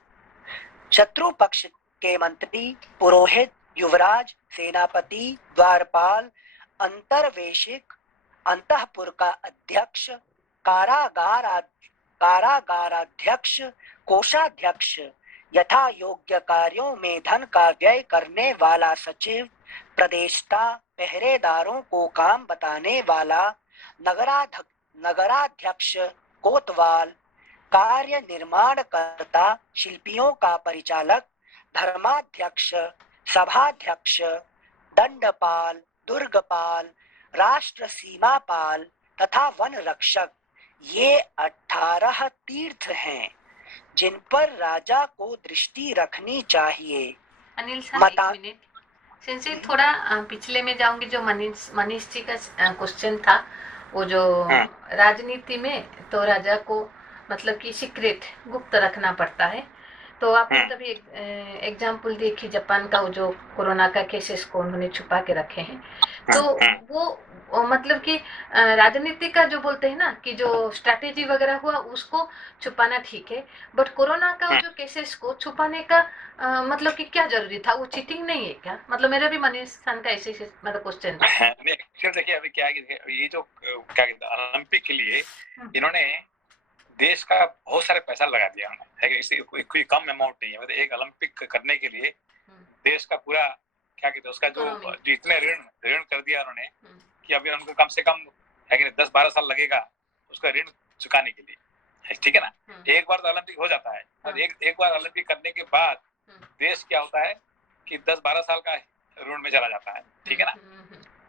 शत्रु पक्ष के मंत्री, पुरोहित, युवराज, सेनापति, द्वारपाल, अंतर्वेशिक, अंतःपुर का अध्यक्ष, कारागाराध्यक्ष, कोषाध्यक्ष, यथा योग्य कार्यों में धन का व्यय करने वाला सचिव, प्रदेष्टा, पहरेदारों को काम बताने वाला, नगराध्यक्ष, कोतवाल, कार्य निर्माणकर्ता, शिल्पियों का परिचालक, धर्माध्यक्ष, सभाध्यक्ष, दंडपाल, दुर्गपाल, राष्ट्र सीमापाल तथा वन रक्षक, ये 18 तीर्थ हैं जिन पर राजा को दृष्टि रखनी चाहिए। अनिल सर, एक मिनट, सिंसे थोड़ा पिछले में जाऊंगी। जो मनीष जी का क्वेश्चन था, वो जो राजनीति में तो राजा को मतलब कि सीक्रेट, गुप्त रखना पड़ता है। तो आपने तभी एग्जाम्पल देखी जापान का, वो जो कोरोना का केसेस को उन्होंने छुपा के रखे हैं। तो वो मतलब कि राजनीति का जो बोलते हैं ना कि जो स्ट्रैटेजी वगैरह हुआ उसको छुपाना ठीक है, बट कोरोना का जो केसेस को छुपाने का मतलब कि क्या जरूरी था? वो चीटिंग नहीं है क्या? मतलब मेरा भी मनीष खान का ऐसे मतलब क्वेश्चन था। देखिए अभी क्या है, ये जो क्या कहते हैं ओलंपिक के लिए इन्होंने देश का बहुत सारे पैसा लगा दिया उन्होंने, है कि इसे कोई कम अमाउंट नहीं है। मतलब एक ओलंपिक करने के लिए देश का पूरा क्या कहते हैं उसका जो इतने ऋण कर दिया उन्होंने कि अभी उनको कम से कम है कि 10-12 साल लगेगा उसका ऋण चुकाने के लिए, ठीक है ना? एक बार तो ओलंपिक हो जाता है और एक बार ओलंपिक करने के बाद देश क्या होता है कि 10-12 साल का ऋण में चला जाता है, ठीक है ना?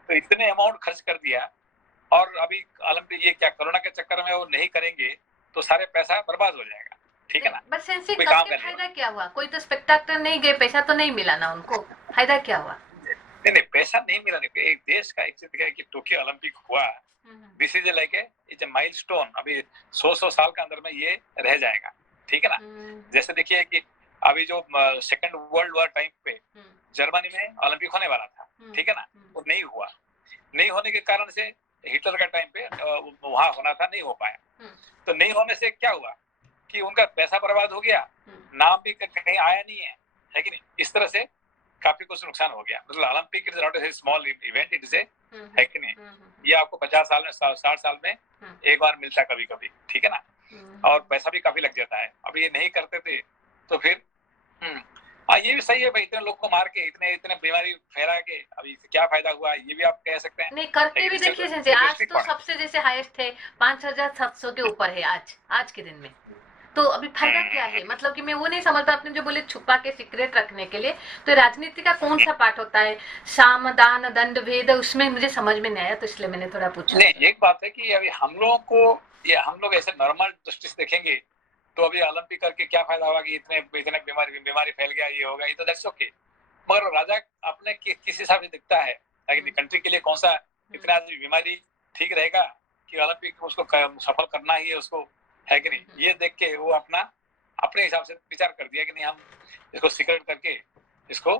तो इतने अमाउंट खर्च कर दिया और अभी ओलंपिक ये क्या कोरोना के चक्कर में वो नहीं करेंगे तो सारे पैसा बर्बाद हो जाएगा, ठीक है ना? बस सेंसी फायदा क्या हुआ? कोई तो स्पेक्टेक्टर नहीं गए, पैसा तो नहीं मिला ना उनको, फायदा क्या हुआ? नहीं, पैसा नहीं मिला। एक देश का एक चीज है कि टोक्यो ओलंपिक हुआ, this is like it's a milestone. अभी 100 साल के अंदर में ये रह जाएगा, ठीक है ना? जैसे देखिए कि अभी जो सेकंड वर्ल्ड वॉर टाइम पे जर्मनी में ओलंपिक होने वाला था, ठीक है ना? वो नहीं हुआ। नहीं होने के कारण से हिटलर का टाइम पे वहां होना था, नहीं हो पाया। तो नहीं होने से क्या हुआ कि उनका पैसा बर्बाद हो गया, नाम भी कहीं आया नहीं है कि नहीं? इस तरह से काफी कुछ नुकसान हो गया। मतलब Olympic is not a small event, it is है कि नहीं? ये आपको 50 साल में 60 साल में एक बार मिलता है कभी कभी, ठीक है ना? और पैसा भी काफी लग जाता है। अब ये नहीं करते थे तो फिर ये भी सही है भाई, इतने लोग को मार के इतने बीमारी फैला के अभी क्या फायदा हुआ, ये भी आप कह सकते हैं। नहीं करते भी देखिए संजय, आज तो सबसे जैसे हाईएस्ट है 5700 के ऊपर है आज के दिन में। तो अभी फायदा क्या है? मतलब कि मैं वो नहीं समझता, आपने जो बोले छुपा के सीक्रेट रखने के लिए, तो राजनीति का कौन सा पार्ट होता है? साम दान दंड भेद, उसमें मुझे समझ में नहीं आया, तो इसलिए मैंने थोड़ा पूछा। नहीं, एक बात है कि अभी हम लोग ऐसे नॉर्मल दृष्टि से देखेंगे तो अभी ओलंपिक करके क्या फायदा होगा कि इतने बीमारी फैल गया, ये होगा, ये तो दैट्स ओके। मगर राजा अपने किस हिसाब से दिखता है कि कंट्री के लिए कौन सा इतना बीमारी ठीक रहेगा कि ओलंपिक उसको सफल करना ही है उसको, है कि नहीं? ये देख के वो अपने हिसाब से विचार कर दिया कि नहीं, हम इसको सीक्रेट करके इसको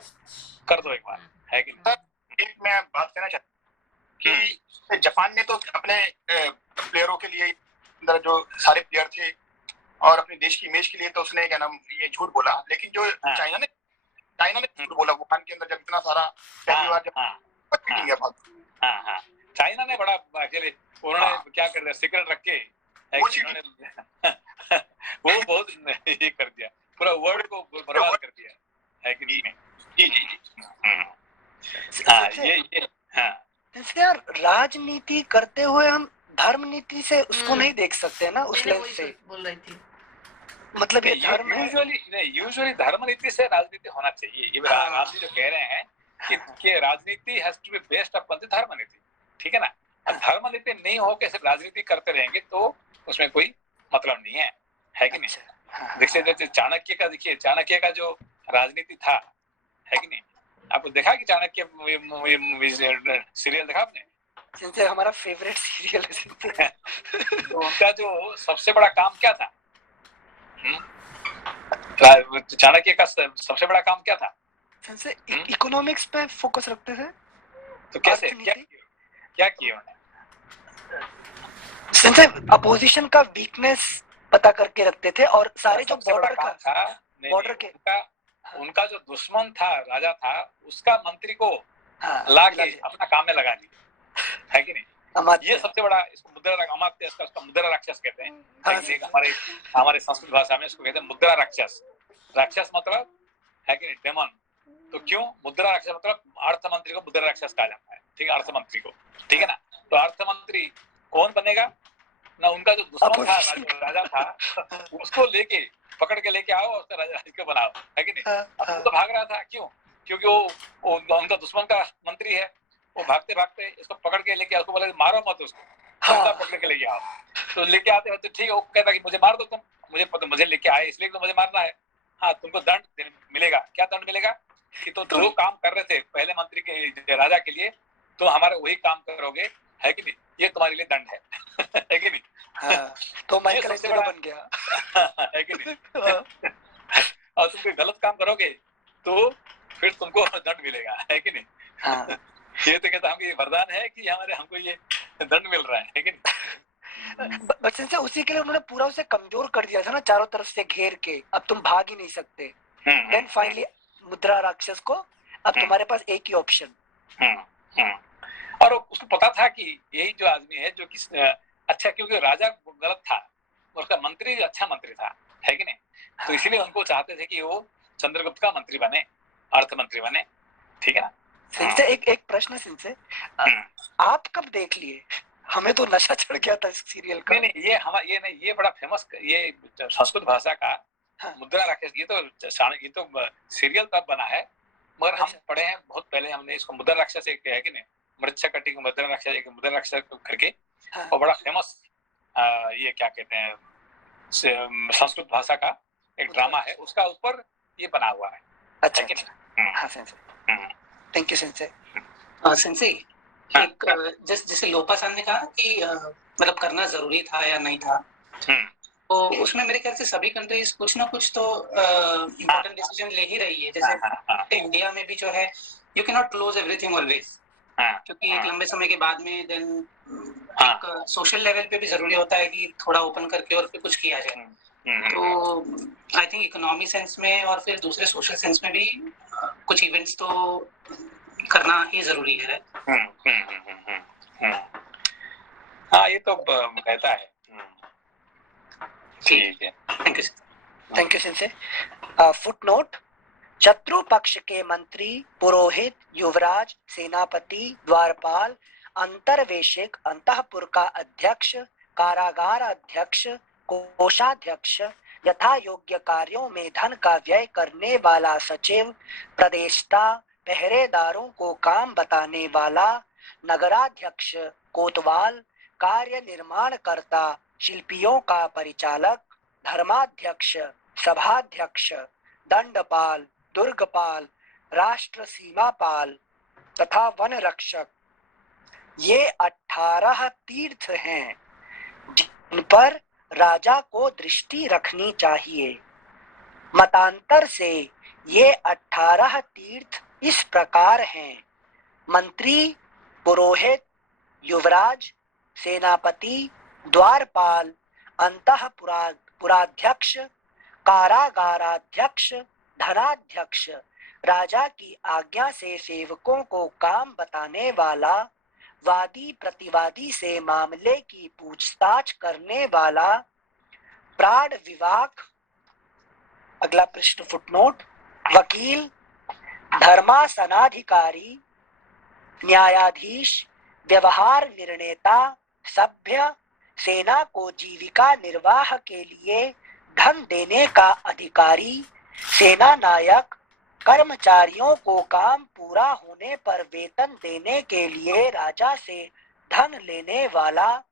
कर दो एक बार, है कि नहीं? एक मैं बात करना चाहता कि जापान ने तो अपने प्लेयरों के लिए अंदर जो सारे प्लेयर थे और अपने देश की इमेज के लिए तो उसने क्या नाम ये झूठ बोला, लेकिन जो चाइना ने झूठ बोला वुहान के अंदर जब इतना सारा पहली बार जब चाइना ने बड़ा अकेले उन्होंने क्या कर दिया, सीक्रेट रख के वो बहुत ये कर दिया, पूरा वर्ल्ड को बर्बाद कर दिया है कि नहीं? जी जी जी ये जैसे यार राजनीति करते हुए हम धर्म नीति से उसको नहीं देख सकते ना, उस लेंस से बोल रही थी। मतलब ये धर्म यूजुअली धर्म नीति से राजनीति होना चाहिए। ये रामजी जो कह रहे हैं कि राजनीति has to be based upon the dharma niti, ठीक है ना? धर्म नीति नहीं हो के सिर्फ राजनीति करते रहेंगे तो उसमें कोई मतलब नहीं है कि नहीं? देखिए चाणक्य का, देखिए चाणक्य का जो राजनीति था, है कि नहीं? आपको देखा कि चाणक्य सीरियल देखा आपने? जिनसे हमारा फेवरेट सीरियल है। तो उनका जो सबसे बड़ा काम क्या था? चाणक्य का सबसे बड़ा काम क्या था? इकोनॉमिक्स पे फोकस रखते थे। तो कैसे क्या किया उन्होंने? अपोजिशन का वीकनेस पता करके रखते थे और सारे जो बॉर्डर के उनका जो दुश्मन था, राजा था, उसका मंत्री को लाके अपना काम में लगा दिया, है कि नहीं? ये सबसे बड़ा, इसको मुद्रा अमात्य, इसका मुद्रा राक्षस कहते हैं। हमारे संस्कृत भाषा में इसको कहते हैं मुद्रा राक्षस। राक्षस मतलब है कि नहीं, डेमन। तो क्यों मुद्रा राक्षस मतलब अर्थ मंत्री को मुद्रा राक्षस कहा जाता है, ठीक है? अर्थ मंत्री को, ठीक है ना? तो अर्थ मंत्री कौन बनेगा ना? उनका जो दुश्मन था, राजा था, उसको लेके पकड़ के लेके आओ और राजा को बनाओ, है कि नहीं? अब तो भाग रहा था, क्यों? क्योंकि वो उनका दुश्मन का मंत्री है। वो भागते भागते इसको पकड़ के लेके, उसको बोले मारो मत उसको, पकड़ के लेके आओ। तो लेके आते हैं तो ठीक है, वो कहता कि मुझे मार दो तुम, मुझे लेके आए इसलिए तो मुझे मारना है। हाँ, तुमको दंड मिलेगा। क्या दंड मिलेगा? कि तो जो काम कर रहे थे पहले मंत्री के, राजा के लिए, तो हमारे वही काम करोगे, है कि नहीं? ये तुम्हारे लिए दंड है कि नहीं? तो माइकल एंजेलो बन गया, है कि नहीं? और तुम कोई गलत काम करोगे तो फिर तुमको दंड मिलेगा, है कि नहीं? ये तो कहता हम ये वरदान है कि हमको ये दंड मिल रहा है कि नहीं? बच्चन से उसी के लिए उन्होंने पूरा उसे कमजोर कर दिया था ना, चारों तरफ से घेर के, अब तुम भाग ही नहीं सकते। देन फाइनली मुद्रा राक्षस को, अब तुम्हारे पास एक ही ऑप्शन। और उसको पता था कि यही जो आदमी है जो कि अच्छा, क्योंकि राजा गलत था, उसका मंत्री अच्छा मंत्री था, है कि नहीं? तो इसीलिए उनको चाहते थे कि वो चंद्रगुप्त का मंत्री बने, अर्थ मंत्री बने, ठीक है ना? एक प्रश्न सिंसे, आप कब देख लिए? हमें तो नशा चढ़ गया था इस सीरियल का। नहीं, ये बड़ा फेमस, ये संस्कृत भाषा का मुद्रा राक्षस, ये तो सीरियल तब बना है, मगर हम पढ़े हैं बहुत पहले, हमने इसको मुद्रा राक्षस एक है कि नहीं, मृच्छकटि को मुद्रा राक्षस, एक मुद्रा राक्षस करके, और बड़ा फेमस ये क्या कहते हैं, संस्कृत भाषा का एक ड्रामा है, उसका ऊपर ये बना हुआ है। अच्छा, हाँ sensei, thank you sensei. Sensei, एक जैसे लोपा साहब ने कहा कि मतलब करना जरूरी था या नहीं था, तो उसमें मेरे ख्याल से सभी कंट्रीज कुछ ना कुछ तो इम्पोर्टेंट डिसीजन ले ही रही है। जैसे इंडिया में भी जो है, you can not close everything always, क्योंकि एक लंबे समय के बाद में देन एक सोशल लेवल पे भी जरूरी होता है कि थोड़ा ओपन करके और फिर कुछ किया जाए। तो आई थिंक इकोनॉमी सेंस में और फिर दूसरे सोशल सेंस में भी कुछ इवेंट्स तो करना ही जरूरी है। हाँ, ये तो रहता है। ठीक है, थैंक यू सेंसे। फुटनोट, शत्रु पक्ष के मंत्री, पुरोहित, युवराज, सेनापति, द्वारपाल, अंतर्वेशिक, अंतःपुर का अध्यक्ष, कारागार अध्यक्ष, कोषाध्यक्ष, यथा योग्य कार्यों में धन का व्यय करने वाला सचिव, प्रदेष्टा, पहरेदारों को काम बताने वाला, नगराध्यक्ष, कोतवाल, कार्य निर्माणकर्ता, शिल्पियों का परिचालक, धर्माध्यक्ष, सभाध्यक्ष, दंडपाल, दुर्गपाल, राष्ट्र सीमापाल तथा वन रक्षक, ये 18 तीर्थ हैं जिन पर राजा को दृष्टि रखनी चाहिए। मतांतर से ये 18 तीर्थ इस प्रकार हैं: मंत्री, पुरोहित, युवराज, सेनापति, द्वारपाल, अंतःपुराध्यक्ष, कारागाराध्यक्ष, धनाध्यक्ष, राजा की आज्ञा से सेवकों को काम बताने वाला, वादी प्रतिवादी से मामले की पूछताछ करने वाला, प्राण विवाक, अगला पृष्ठ फुटनोट, वकील, धर्मासनाधिकारी, न्यायाधीश, व्यवहार निर्णेता, सभ्य, सेना को जीविका निर्वाह के लिए धन देने का अधिकारी, सेना नायक, कर्मचारियों को काम पूरा होने पर वेतन देने के लिए राजा से धन लेने वाला,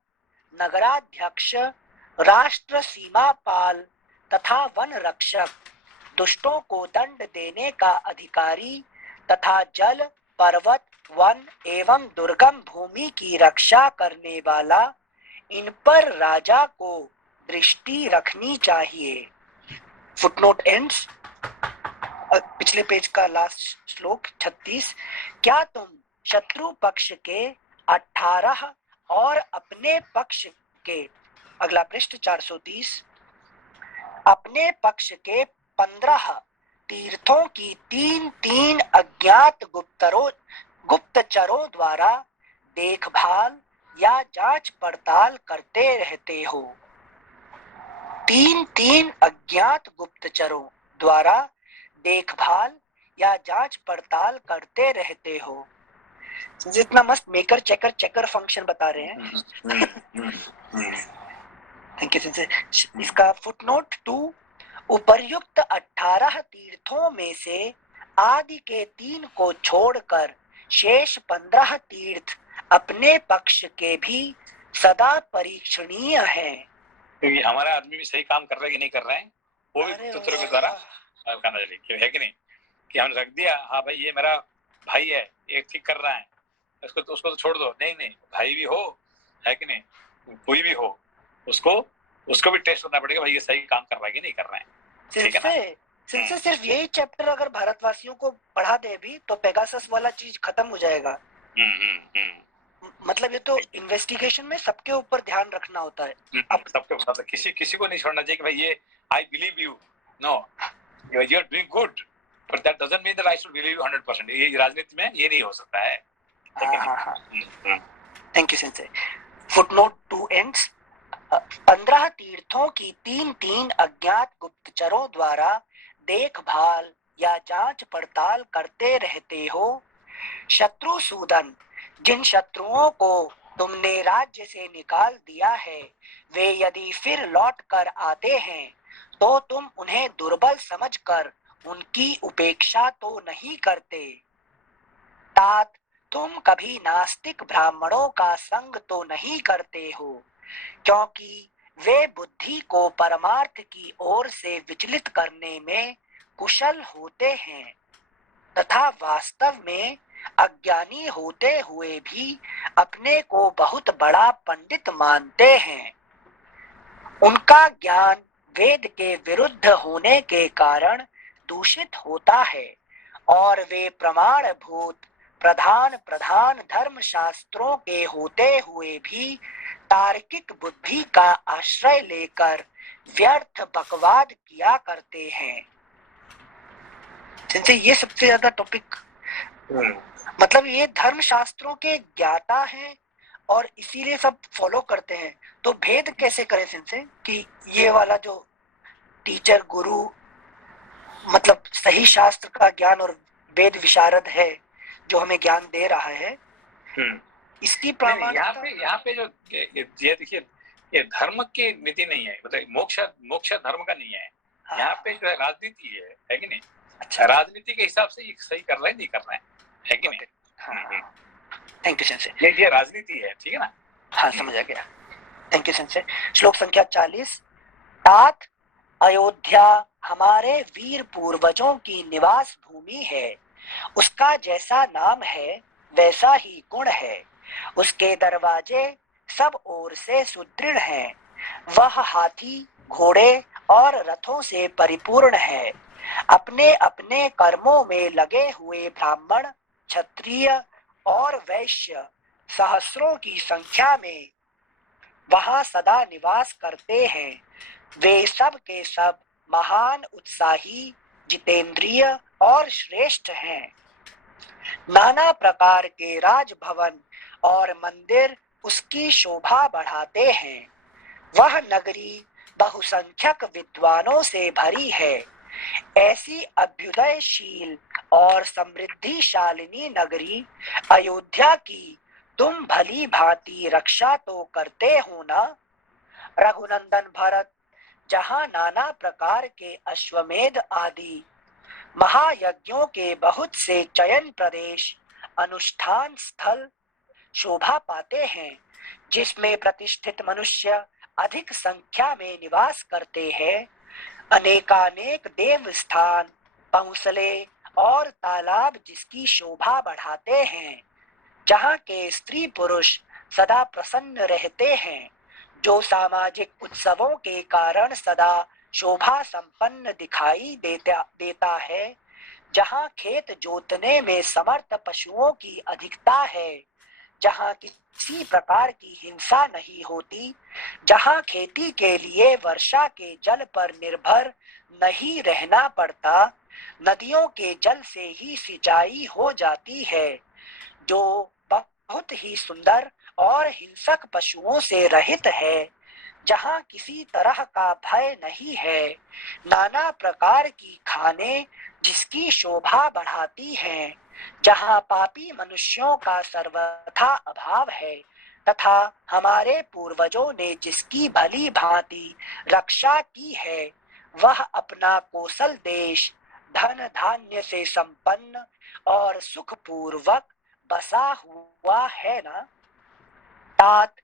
नगराध्यक्ष, राष्ट्र सीमापाल तथा वन रक्षक, दुष्टों को दंड देने का अधिकारी तथा जल, पर्वत, वन एवं दुर्गम भूमि की रक्षा करने वाला, इन पर राजा को दृष्टि रखनी चाहिए। Footnote ends. पिछले पेज का लास्ट श्लोक 36। क्या तुम शत्रु पक्ष के 18 और अपने पक्ष के, अगला पृष्ठ 430, अपने पक्ष के 15 तीर्थों की 3 अज्ञात गुप्तचरों द्वारा देखभाल या जांच पड़ताल करते रहते हो? 3 अज्ञात गुप्तचरों द्वारा देखभाल या जांच पड़ताल करते रहते हो। जितना मस्त मेकर चेकर फंक्शन बता रहे हैं। Thank you. इसका फुटनोट 2, उपर्युक्त 18 तीर्थों में से आदि के 3 को छोड़कर शेष 15 तीर्थ अपने पक्ष के भी सदा परीक्षणीय हैं। क्योंकि हमारा आदमी भी सही काम कर रहा है कि नहीं कर रहे हैं, वो भी सूत्रों के द्वारा कहना चाहिए, है कि नहीं? कि हमने रख दिया, हाँ भाई ये मेरा भाई है, ये ठीक कर रहा है, उसको तो छोड़ दो। नहीं, भाई भी हो, है कि नहीं, कोई भी हो, उसको भी टेस्ट करना पड़ेगा, भाई ये सही काम कर रहा है कि नहीं कर रहा है। सिर्फ यही चैप्टर अगर भारतवासियों को पढ़ा दे भी तो पेगासस वाला चीज खत्म हो जाएगा। मतलब ये तो इन्वेस्टिगेशन में सबके ऊपर ध्यान रखना होता है। अब सबके ऊपर, किसी को नहीं छोड़ना चाहिए कि भाई ये I believe you, know you are doing good, but that doesn't mean that I should believe you 100%। ये राजनीति में ये नहीं हो सकता है। Thank you sensei. Footnote 2 ends. 15 तीर्थों की 3 अज्ञात गुप्तचरों द्वारा देखभाल या जांच पड़ताल करते रहते हो। शत्रु सूदन, जिन शत्रुओं को तुमने राज्य से निकाल दिया है, वे यदि फिर लौट कर आते हैं तो तुम उन्हें दुर्बल समझकर उनकी उपेक्षा तो नहीं करते। तात, तुम कभी नास्तिक ब्राह्मणों का संग तो नहीं करते हो, क्योंकि वे बुद्धि को परमार्थ की ओर से विचलित करने में कुशल होते हैं तथा वास्तव में अज्ञानी होते हुए भी अपने को बहुत बड़ा पंडित मानते हैं। उनका ज्ञान वेद के विरुद्ध होने के कारण दूषित होता है और वे प्रमाणभूत प्रधान धर्म शास्त्रों के होते हुए भी तार्किक बुद्धि का आश्रय लेकर व्यर्थ बकवाद किया करते हैं। जिनसे ये सबसे ज्यादा टॉपिक, मतलब ये धर्म शास्त्रों के ज्ञाता हैं और इसीलिए सब फॉलो करते हैं। तो भेद कैसे करें सिंसे कि ये वाला जो टीचर गुरु मतलब सही शास्त्र का ज्ञान और वेद विशारद है जो हमें ज्ञान दे रहा है, इसकी प्रामाणिकता यहाँ पे जो ये देखिए, ये धर्म की नीति नहीं है, मतलब मोक्ष धर्म का नहीं है। यहाँ पे जो राजनीति है कि नहीं? अच्छा, राजनीति के हिसाब से ये सही कर रहे हैं नहीं कर रहे हैं, कि नहीं? हाँ, थैंक यू सेंसे। ये राजनीति है, ठीक है ना? हाँ, समझ आ गया। Thank you sensei. श्लोक संख्या 40। तात, अयोध्या हमारे वीर पूर्वजों की निवास भूमि है। उसका जैसा नाम है वैसा ही गुण है। उसके दरवाजे सब ओर से सुदृढ़ हैं। वह हाथी, घोड़े और रथों से परिपूर्ण है। अपने अपने कर्मों में लगे हुए ब्राह्मण, क्षत्रिय और वैश्य सहस्रों की संख्या में वहां सदा निवास करते हैं, वे सब के सब महान, उत्साही, जितेंद्रिय और श्रेष्ठ हैं। नाना प्रकार के राजभवन और मंदिर उसकी शोभा बढ़ाते हैं। वह नगरी बहुसंख्यक विद्वानों से भरी है। ऐसी अभ्युदयशील और समृद्धिशालिनी नगरी अयोध्या की तुम भली भांति रक्षा तो करते हो ना? रघुनंदन भरत, जहाँ नाना प्रकार के अश्वमेध आदि महायज्ञों के बहुत से चयन प्रदेश, अनुष्ठान स्थल शोभा पाते हैं, जिसमें प्रतिष्ठित मनुष्य अधिक संख्या में निवास करते हैं, अनेकानेक देव स्थान, पहुंसले और तालाब जिसकी शोभा बढ़ाते हैं, जहाँ के स्त्री पुरुष सदा प्रसन्न रहते हैं, जो सामाजिक उत्सवों के कारण सदा शोभा संपन्न दिखाई देता है, जहाँ खेत जोतने में समर्थ पशुओं की अधिकता है, जहाँ किसी प्रकार की हिंसा नहीं होती, जहाँ खेती के लिए वर्षा के जल पर निर्भर नहीं रहना पड़ता, नदियों के जल से ही सिंचाई हो जाती है, जो बहुत ही सुंदर और हिंसक पशुओं से रहित है, जहाँ किसी तरह का भय नहीं है, नाना प्रकार की खाने जिसकी शोभा बढ़ाती हैं, जहाँ पापी मनुष्यों का सर्वथा अभाव है, तथा हमारे पूर्वजों ने जिसकी भली भांति रक्षा की है, वह अपना कौशल देश धन धान्य से संपन्न और सुखपूर्वक बसा हुआ है ना? तात,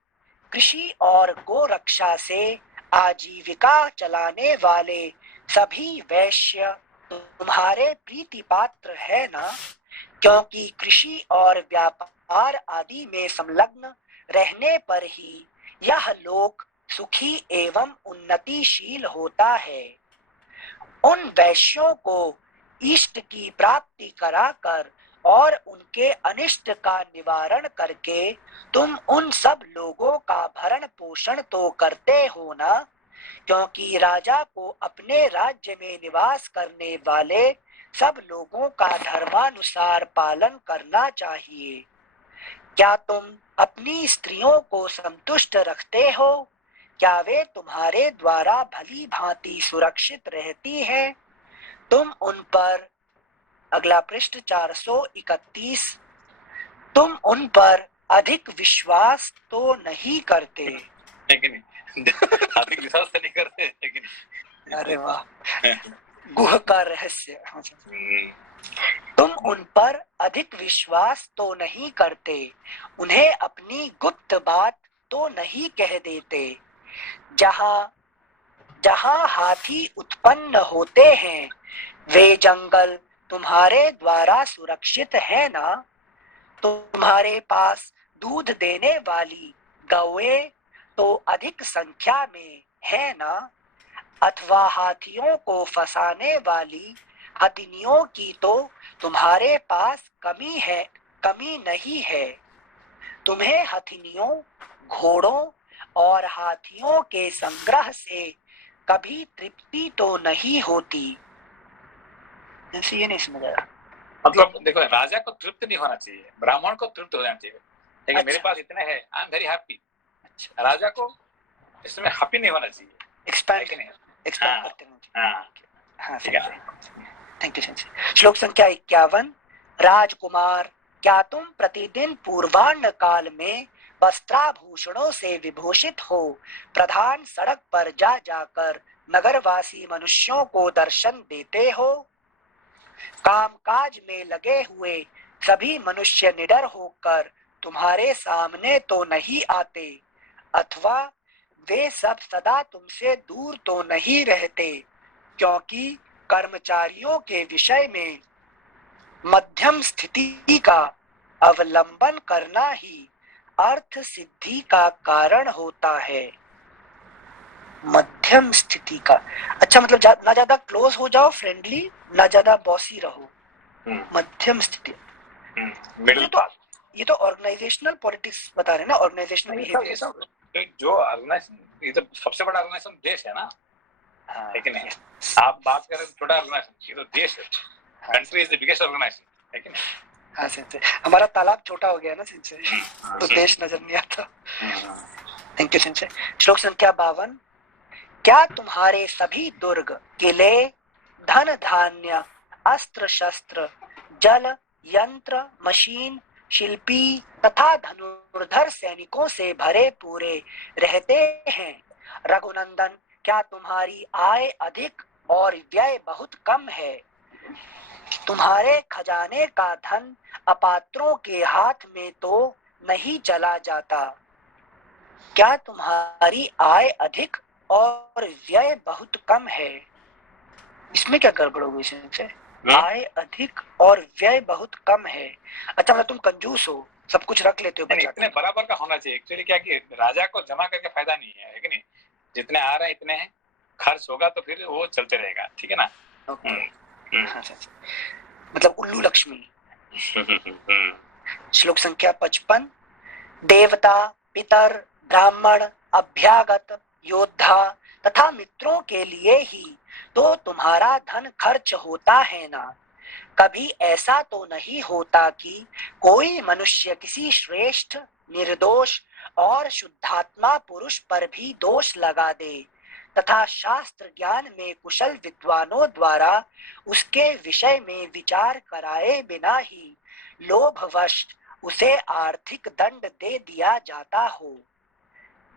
कृषि और गोरक्षा से आजीविका चलाने वाले सभी वैश्य तुम्हारे प्रीति पात्र है ना? क्योंकि कृषि और व्यापार आदि में संलग्न रहने पर ही यह लोक सुखी एवं उन्नतिशील होता है। उन वैश्यों को इष्ट की प्राप्ति कराकर और उनके अनिष्ट का निवारण करके तुम उन सब लोगों का भरण पोषण तो करते हो ना? क्योंकि राजा को अपने राज्य में निवास करने वाले सब लोगों का धर्मानुसार पालन करना चाहिए। क्या तुम अपनी स्त्रियों को संतुष्ट रखते हो? क्या वे तुम्हारे द्वारा भली भांति सुरक्षित रहती हैं? तुम उन पर, अगला पृष्ठ 431, तुम उन पर अधिक विश्वास तो नहीं करते? लेकिन अधिक विश्वास तो नहीं करते, लेकिन अरे वाह, गुह का रहस्य। तुम उन पर अधिक विश्वास तो नहीं करते, उन्हें अपनी गुप्त बात तो नहीं कह देते। जहाँ जहाँ हाथी उत्पन्न होते हैं, वे जंगल तुम्हारे द्वारा सुरक्षित है ना? तुम्हारे पास दूध देने वाली गौएं तो अधिक संख्या में है ना? अथवा हाथियों को फंसाने वाली हथिनियों की तो तुम्हारे पास कमी नहीं है। तुम्हें हथिनियों, घोड़ों और हाथियों के संग्रह से कभी तृप्ति तो नहीं होती। ये नहीं समझ आया। मतलब देखो, राजा को तृप्त नहीं होना चाहिए, ब्राह्मण को तृप्त हो जाना चाहिए। लेकिन अच्छा, मेरे पास इतने हैं, आई एम वेरी हैप्पी। राजा को इसमें हैप्पी नहीं होना चाहिए, एक्सपैंड करते हैं। Thank you. श्लोक संख्या 51। राजकुमार, क्या तुम प्रतिदिन पूर्वाह्न काल में वस्त्राभूषणों से विभूषित हो प्रधान सड़क पर जा जाकर नगरवासी मनुष्यों को दर्शन देते हो? कामकाज में लगे हुए सभी मनुष्य निडर होकर तुम्हारे सामने तो नहीं आते, अथवा वे सब सदा तुमसे दूर तो नहीं रहते, क्योंकि कर्मचारियों के विषय में मध्यम स्थिति का अवलंबन करना ही अर्थ सिद्धि का कारण होता है। मध्यम स्थिति का, अच्छा मतलब ना ज्यादा क्लोज हो जाओ, फ्रेंडली, ना ज्यादा बॉसी रहो, मध्यम स्थिति। Middle path. ये तो ऑर्गेनाइजेशनल पॉलिटिक्स बता रहे हैं ना, ऑर्गेनाइजेशनल ये बिहेवियर। सब जो ऑर्गेनाइजेशन, ये तो सबसे बड़ा ऑर्गेनाइजेशन देश है ना, हाँ, है कि नहीं? आप बात करें छोटा ऑर्गेनाइजेशन, ये तो देश है, country is the biggest organisation, है कि नहीं? हाँ सिंसे, हमारा तालाब छोटा हो गया ना सिंसे, तो देश नजर नहीं आता। थैंक यू सिंसे। श्लोक संख्या 52। क्या तुम्हारे सभी दुर्ग, किले, धन धान्य, अस्त्र शस्त्र, जल, यंत्र, मशीन, शिल्पी तथा धनुर्धर सैनिकों से भरे पूरे रहते हैं? रघुनंदन, क्या तुम्हारी आय अधिक और व्यय बहुत कम है? तुम्हारे खजाने का धन अपात्रों के हाथ में तो नहीं चला जाता। क्या तुम्हारी आय अधिक और व्यय बहुत कम है? इसमें क्या गड़बड़ हो गई से? आय अधिक और व्यय बहुत कम है। अच्छा, मतलब तुम कंजूस हो, सब कुछ रख लेते हो बचा इतने बराबर का होना चाहिए। एक्चुअली क्या कि राजा को जमा करके फायदा नहीं है कि नहीं? जितने आ रहे हैं इतने हैं, खर्च होगा तो फिर वो चलते रहेगा, ठीक है ना? मतलब उल्लू लक्ष्मी। श्लोक संख्या 55। देवता, पितर, ब्राह्मण, अभ्यागत, योद्धा तथा मित्रों के लिए ही तो तुम्हारा धन खर्च होता है ना? कभी ऐसा तो नहीं होता कि कोई मनुष्य किसी श्रेष्ठ, निर्दोष और शुद्धात्मा पुरुष पर भी दोष लगा दे तथा शास्त्र ज्ञान में कुशल विद्वानों द्वारा उसके विषय में विचार कराए बिना ही लोभवश उसे आर्थिक दंड दे दिया जाता हो?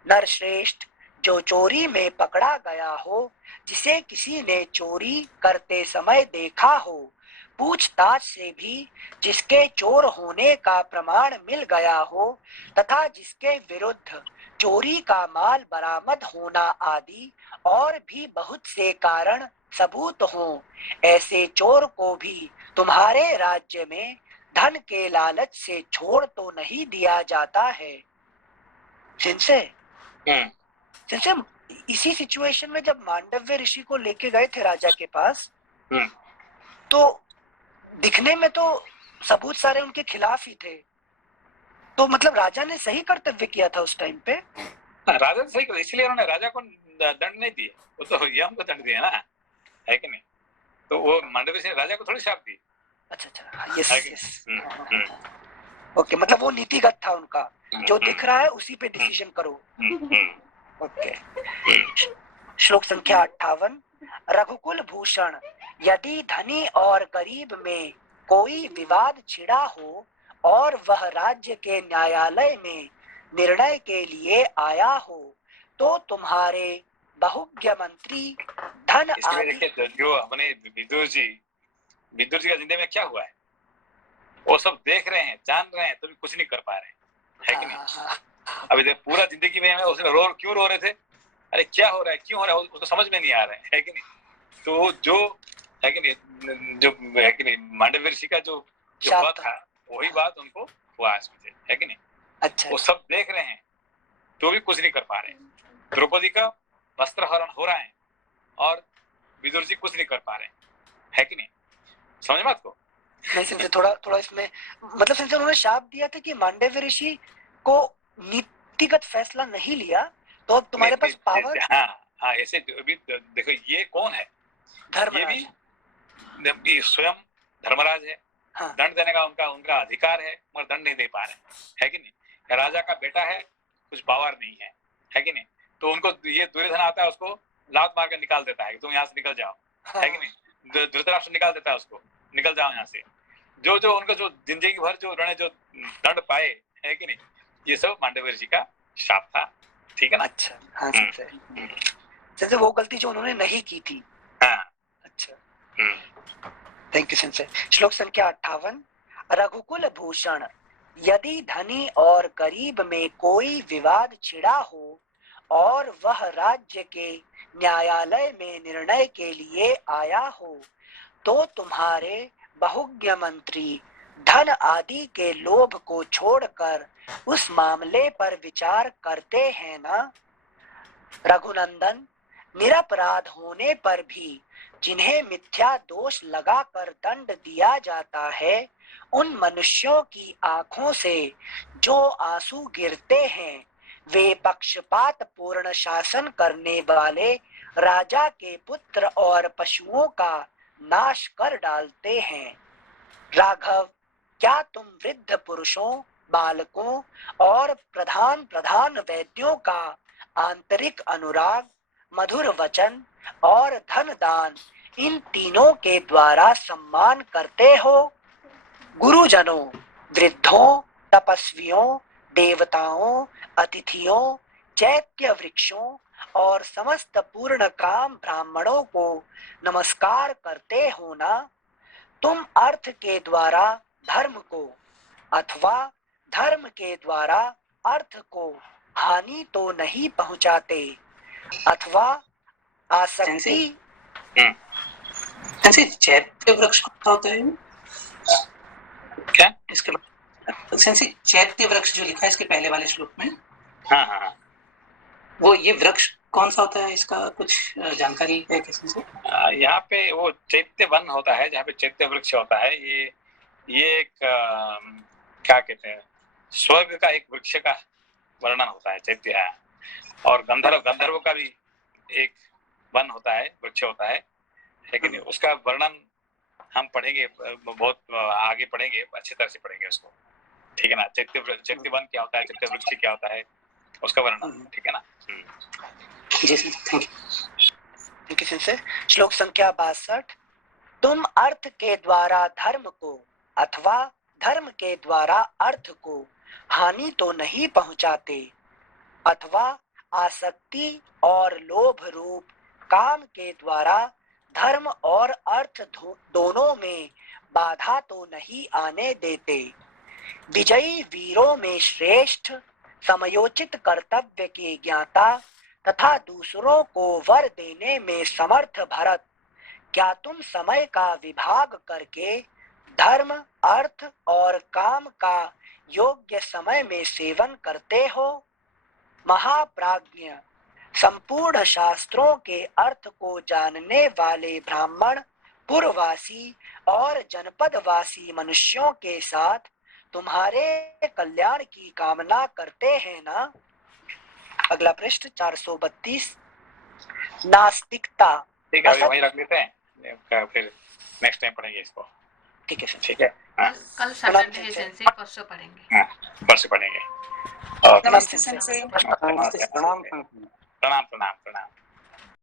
नरश्रेष्ठ, जो चोरी में पकड़ा गया हो, जिसे किसी ने चोरी करते समय देखा हो, पूछताछ से भी जिसके चोर होने का प्रमाण मिल गया हो तथा जिसके विरुद्ध चोरी का माल बरामद होना आदि और भी बहुत से कारण सबूत हों, ऐसे चोर को भी तुम्हारे राज्य में धन के लालच से छोड़ तो नहीं दिया जाता है। जिनसे इसी सिचुएशन में जब मांडव्य ऋषि को लेके गए थे राजा के पास, तो दिखने में तो सबूत सारे उनके खिलाफ ही थे, तो मतलब राजा ने सही कर्तव्य किया था उस टाइम पे। राजा ने सही, इसलिए उन्होंने राजा को दंड नहीं दिए, वो तो यम को दंड दिया ना, है कि नहीं? तो वो मांडव्य से राजा को थोड़ी शाप दी। अच्छा, यस। ओके, मतलब वो नीतिगत था उनका, जो दिख रहा है उसी पे डिसीजन करो। ओके। श्लोक संख्या 58। रघुकुल भूषण, यदि धनी और गरीब में कोई विवाद छिड़ा हो और वह राज्य के न्यायालय में निर्णय के लिए आया हो, तो तुम्हारे बहुज्ञ मंत्री धन आदि। जो अपने विदुर जी का जिंदगी में क्या हुआ है, वो सब देख रहे हैं, जान रहे हैं, तो भी कुछ नहीं कर पा रहे, है कि नहीं? अभी देख, पूरा जिंदगी में उसने क्यों रो रहे थे, अरे क्या हो रहा है, क्यों हो रहा है, उसको समझ में नहीं आ रहा है कि नहीं? तो जो है कि नहीं, जो है कि नहीं, मांडव्य ऋषि का जो बात था, वही बात उनको हुआ आज मुझे, है कि नहीं? अच्छा, वो सब देख रहे हैं तो भी कुछ नहीं कर पा रहे। द्रौपदी का वस्त्र हरण हो रहा है और विदुर जी कुछ नहीं कर पा रहे, है कि नहीं? समझ बात को? नहीं, थोड़ा इसमें मतलब सिंसे उन्होंने शाप दिया था कि मांडव्य ऋषि को नीतिगत फैसला नहीं लिया तो अब तुम्हारे पास पावर। हाँ, ऐसे अभी देखो, ये कौन है? धर्मराज। ये भी स्वयं धर्मराज है। हाँ। दंड देने का उनका अधिकार है, मगर दंड नहीं दे पा रहे, है कि नहीं? राजा का बेटा है, कुछ पावर नहीं है कि नहीं? तो उनको ये दुर्योधन आता है, उसको लात मार के निकाल देता है कि तुम यहाँ से निकल जाओ, हाँ। है कि नहीं? धृतराष्ट्र निकाल देता है उसको, निकल जाओ यहाँ से। जो उनको जो जिंदगी भर जो उन्होंने जो दंड पाए, है कि नहीं, ये सब मांडव्य ऋषि का शाप था, ठीक है ना? अच्छा, हाँ, जैसे वो गलती जो उन्होंने नहीं की थी। हाँ, अच्छा, थैंक यू सिंसे। श्लोक संख्या 58। रघुकुल भूषण, यदि धनी और गरीब में कोई विवाद छिड़ा हो और वह राज्य के न्यायालय में निर्णय के लिए आया हो, तो तुम्हारे बहुज्ञ मंत्री धन आदि के लोभ को छोड़कर उस मामले पर विचार करते हैं ना? रघुनंदन, निरपराध होने पर भी जिन्हें मिथ्या दोष लगाकर दंड दिया जाता है, उन मनुष्यों की आंखों से जो आंसू गिरते हैं वे पक्षपात पूर्ण शासन करने वाले राजा के पुत्र और पशुओं का नाश कर डालते हैं। राघव, क्या तुम वृद्ध पुरुषों, बालकों और प्रधान प्रधान वैद्यों का आंतरिक अनुराग, मधुर वचन और धन दान, इन तीनों के द्वारा सम्मान करते हो? गुरुजनों, वृद्धों, तपस्वियों, देवताओं, अतिथियों, चैत्य वृक्षों और समस्त पूर्ण काम ब्राह्मणों को नमस्कार करते हो ना? तुम अर्थ के द्वारा धर्म को अथवा धर्म के द्वारा अर्थ को हानि तो नहीं पहुंचाते, अथवा आसक्ति। चैत्य वृक्ष कौन होता है? क्या इसके चैत्य वृक्ष जो लिखा है इसके पहले वाले श्लोक में, हाँ, वो ये वृक्ष कौन सा होता है, इसका कुछ जानकारी है किसी से? यहाँ पे वो चैत्य वन होता है, जहाँ पे चैत्य वृक्ष होता है। ये एक क्या कहते हैं, स्वर्ग का एक वृक्ष का वर्णन होता है चैत्य है। और गंधर्व का भी एक वन होता है, वृक्ष होता है, लेकिन उसका वर्णन हम पढ़ेंगे, बहुत आगे पढ़ेंगे, अच्छी तरह से पढ़ेंगे उसको, ठीक है ना। चैत्य वन क्या होता है, चैत्य वृक्ष क्या होता है, उसका वर्णन, ठीक है ना। जी सर, थैंक यू सर। श्लोक संख्या 62। तुम अर्थ के द्वारा धर्म को अथवा धर्म के द्वारा अर्थ को हानि तो नहीं पहुंचाते, अथवा आसक्ति और लोभ रूप काम के द्वारा धर्म और अर्थ दोनों में बाधा तो नहीं आने देते। विजयी वीरों में श्रेष्ठ, समयोचित कर्तव्य के ज्ञाता तथा दूसरों को वर देने में समर्थ भरत, क्या तुम समय का विभाग करके धर्म, अर्थ और काम का योग्य समय में सेवन करते हो? महाप्राज्ञ, संपूर्ण शास्त्रों के अर्थ को जानने वाले ब्राह्मण पुरवासी और जनपदवासी मनुष्यों के साथ तुम्हारे कल्याण की कामना करते हैं ना? अगला पृष्ठ 432। नास्तिकता। ठीक है, वहीं रख लेते हैं, फिर नेक्स्ट टाइम पढ़ेंगे इसको। ठीक है सर, ठीक है। कल सैटरडे है सेंसे, परसों पढ़ेंगे। परसों पढ़ेंगे। नमस्ते सेंसे। प्रणाम।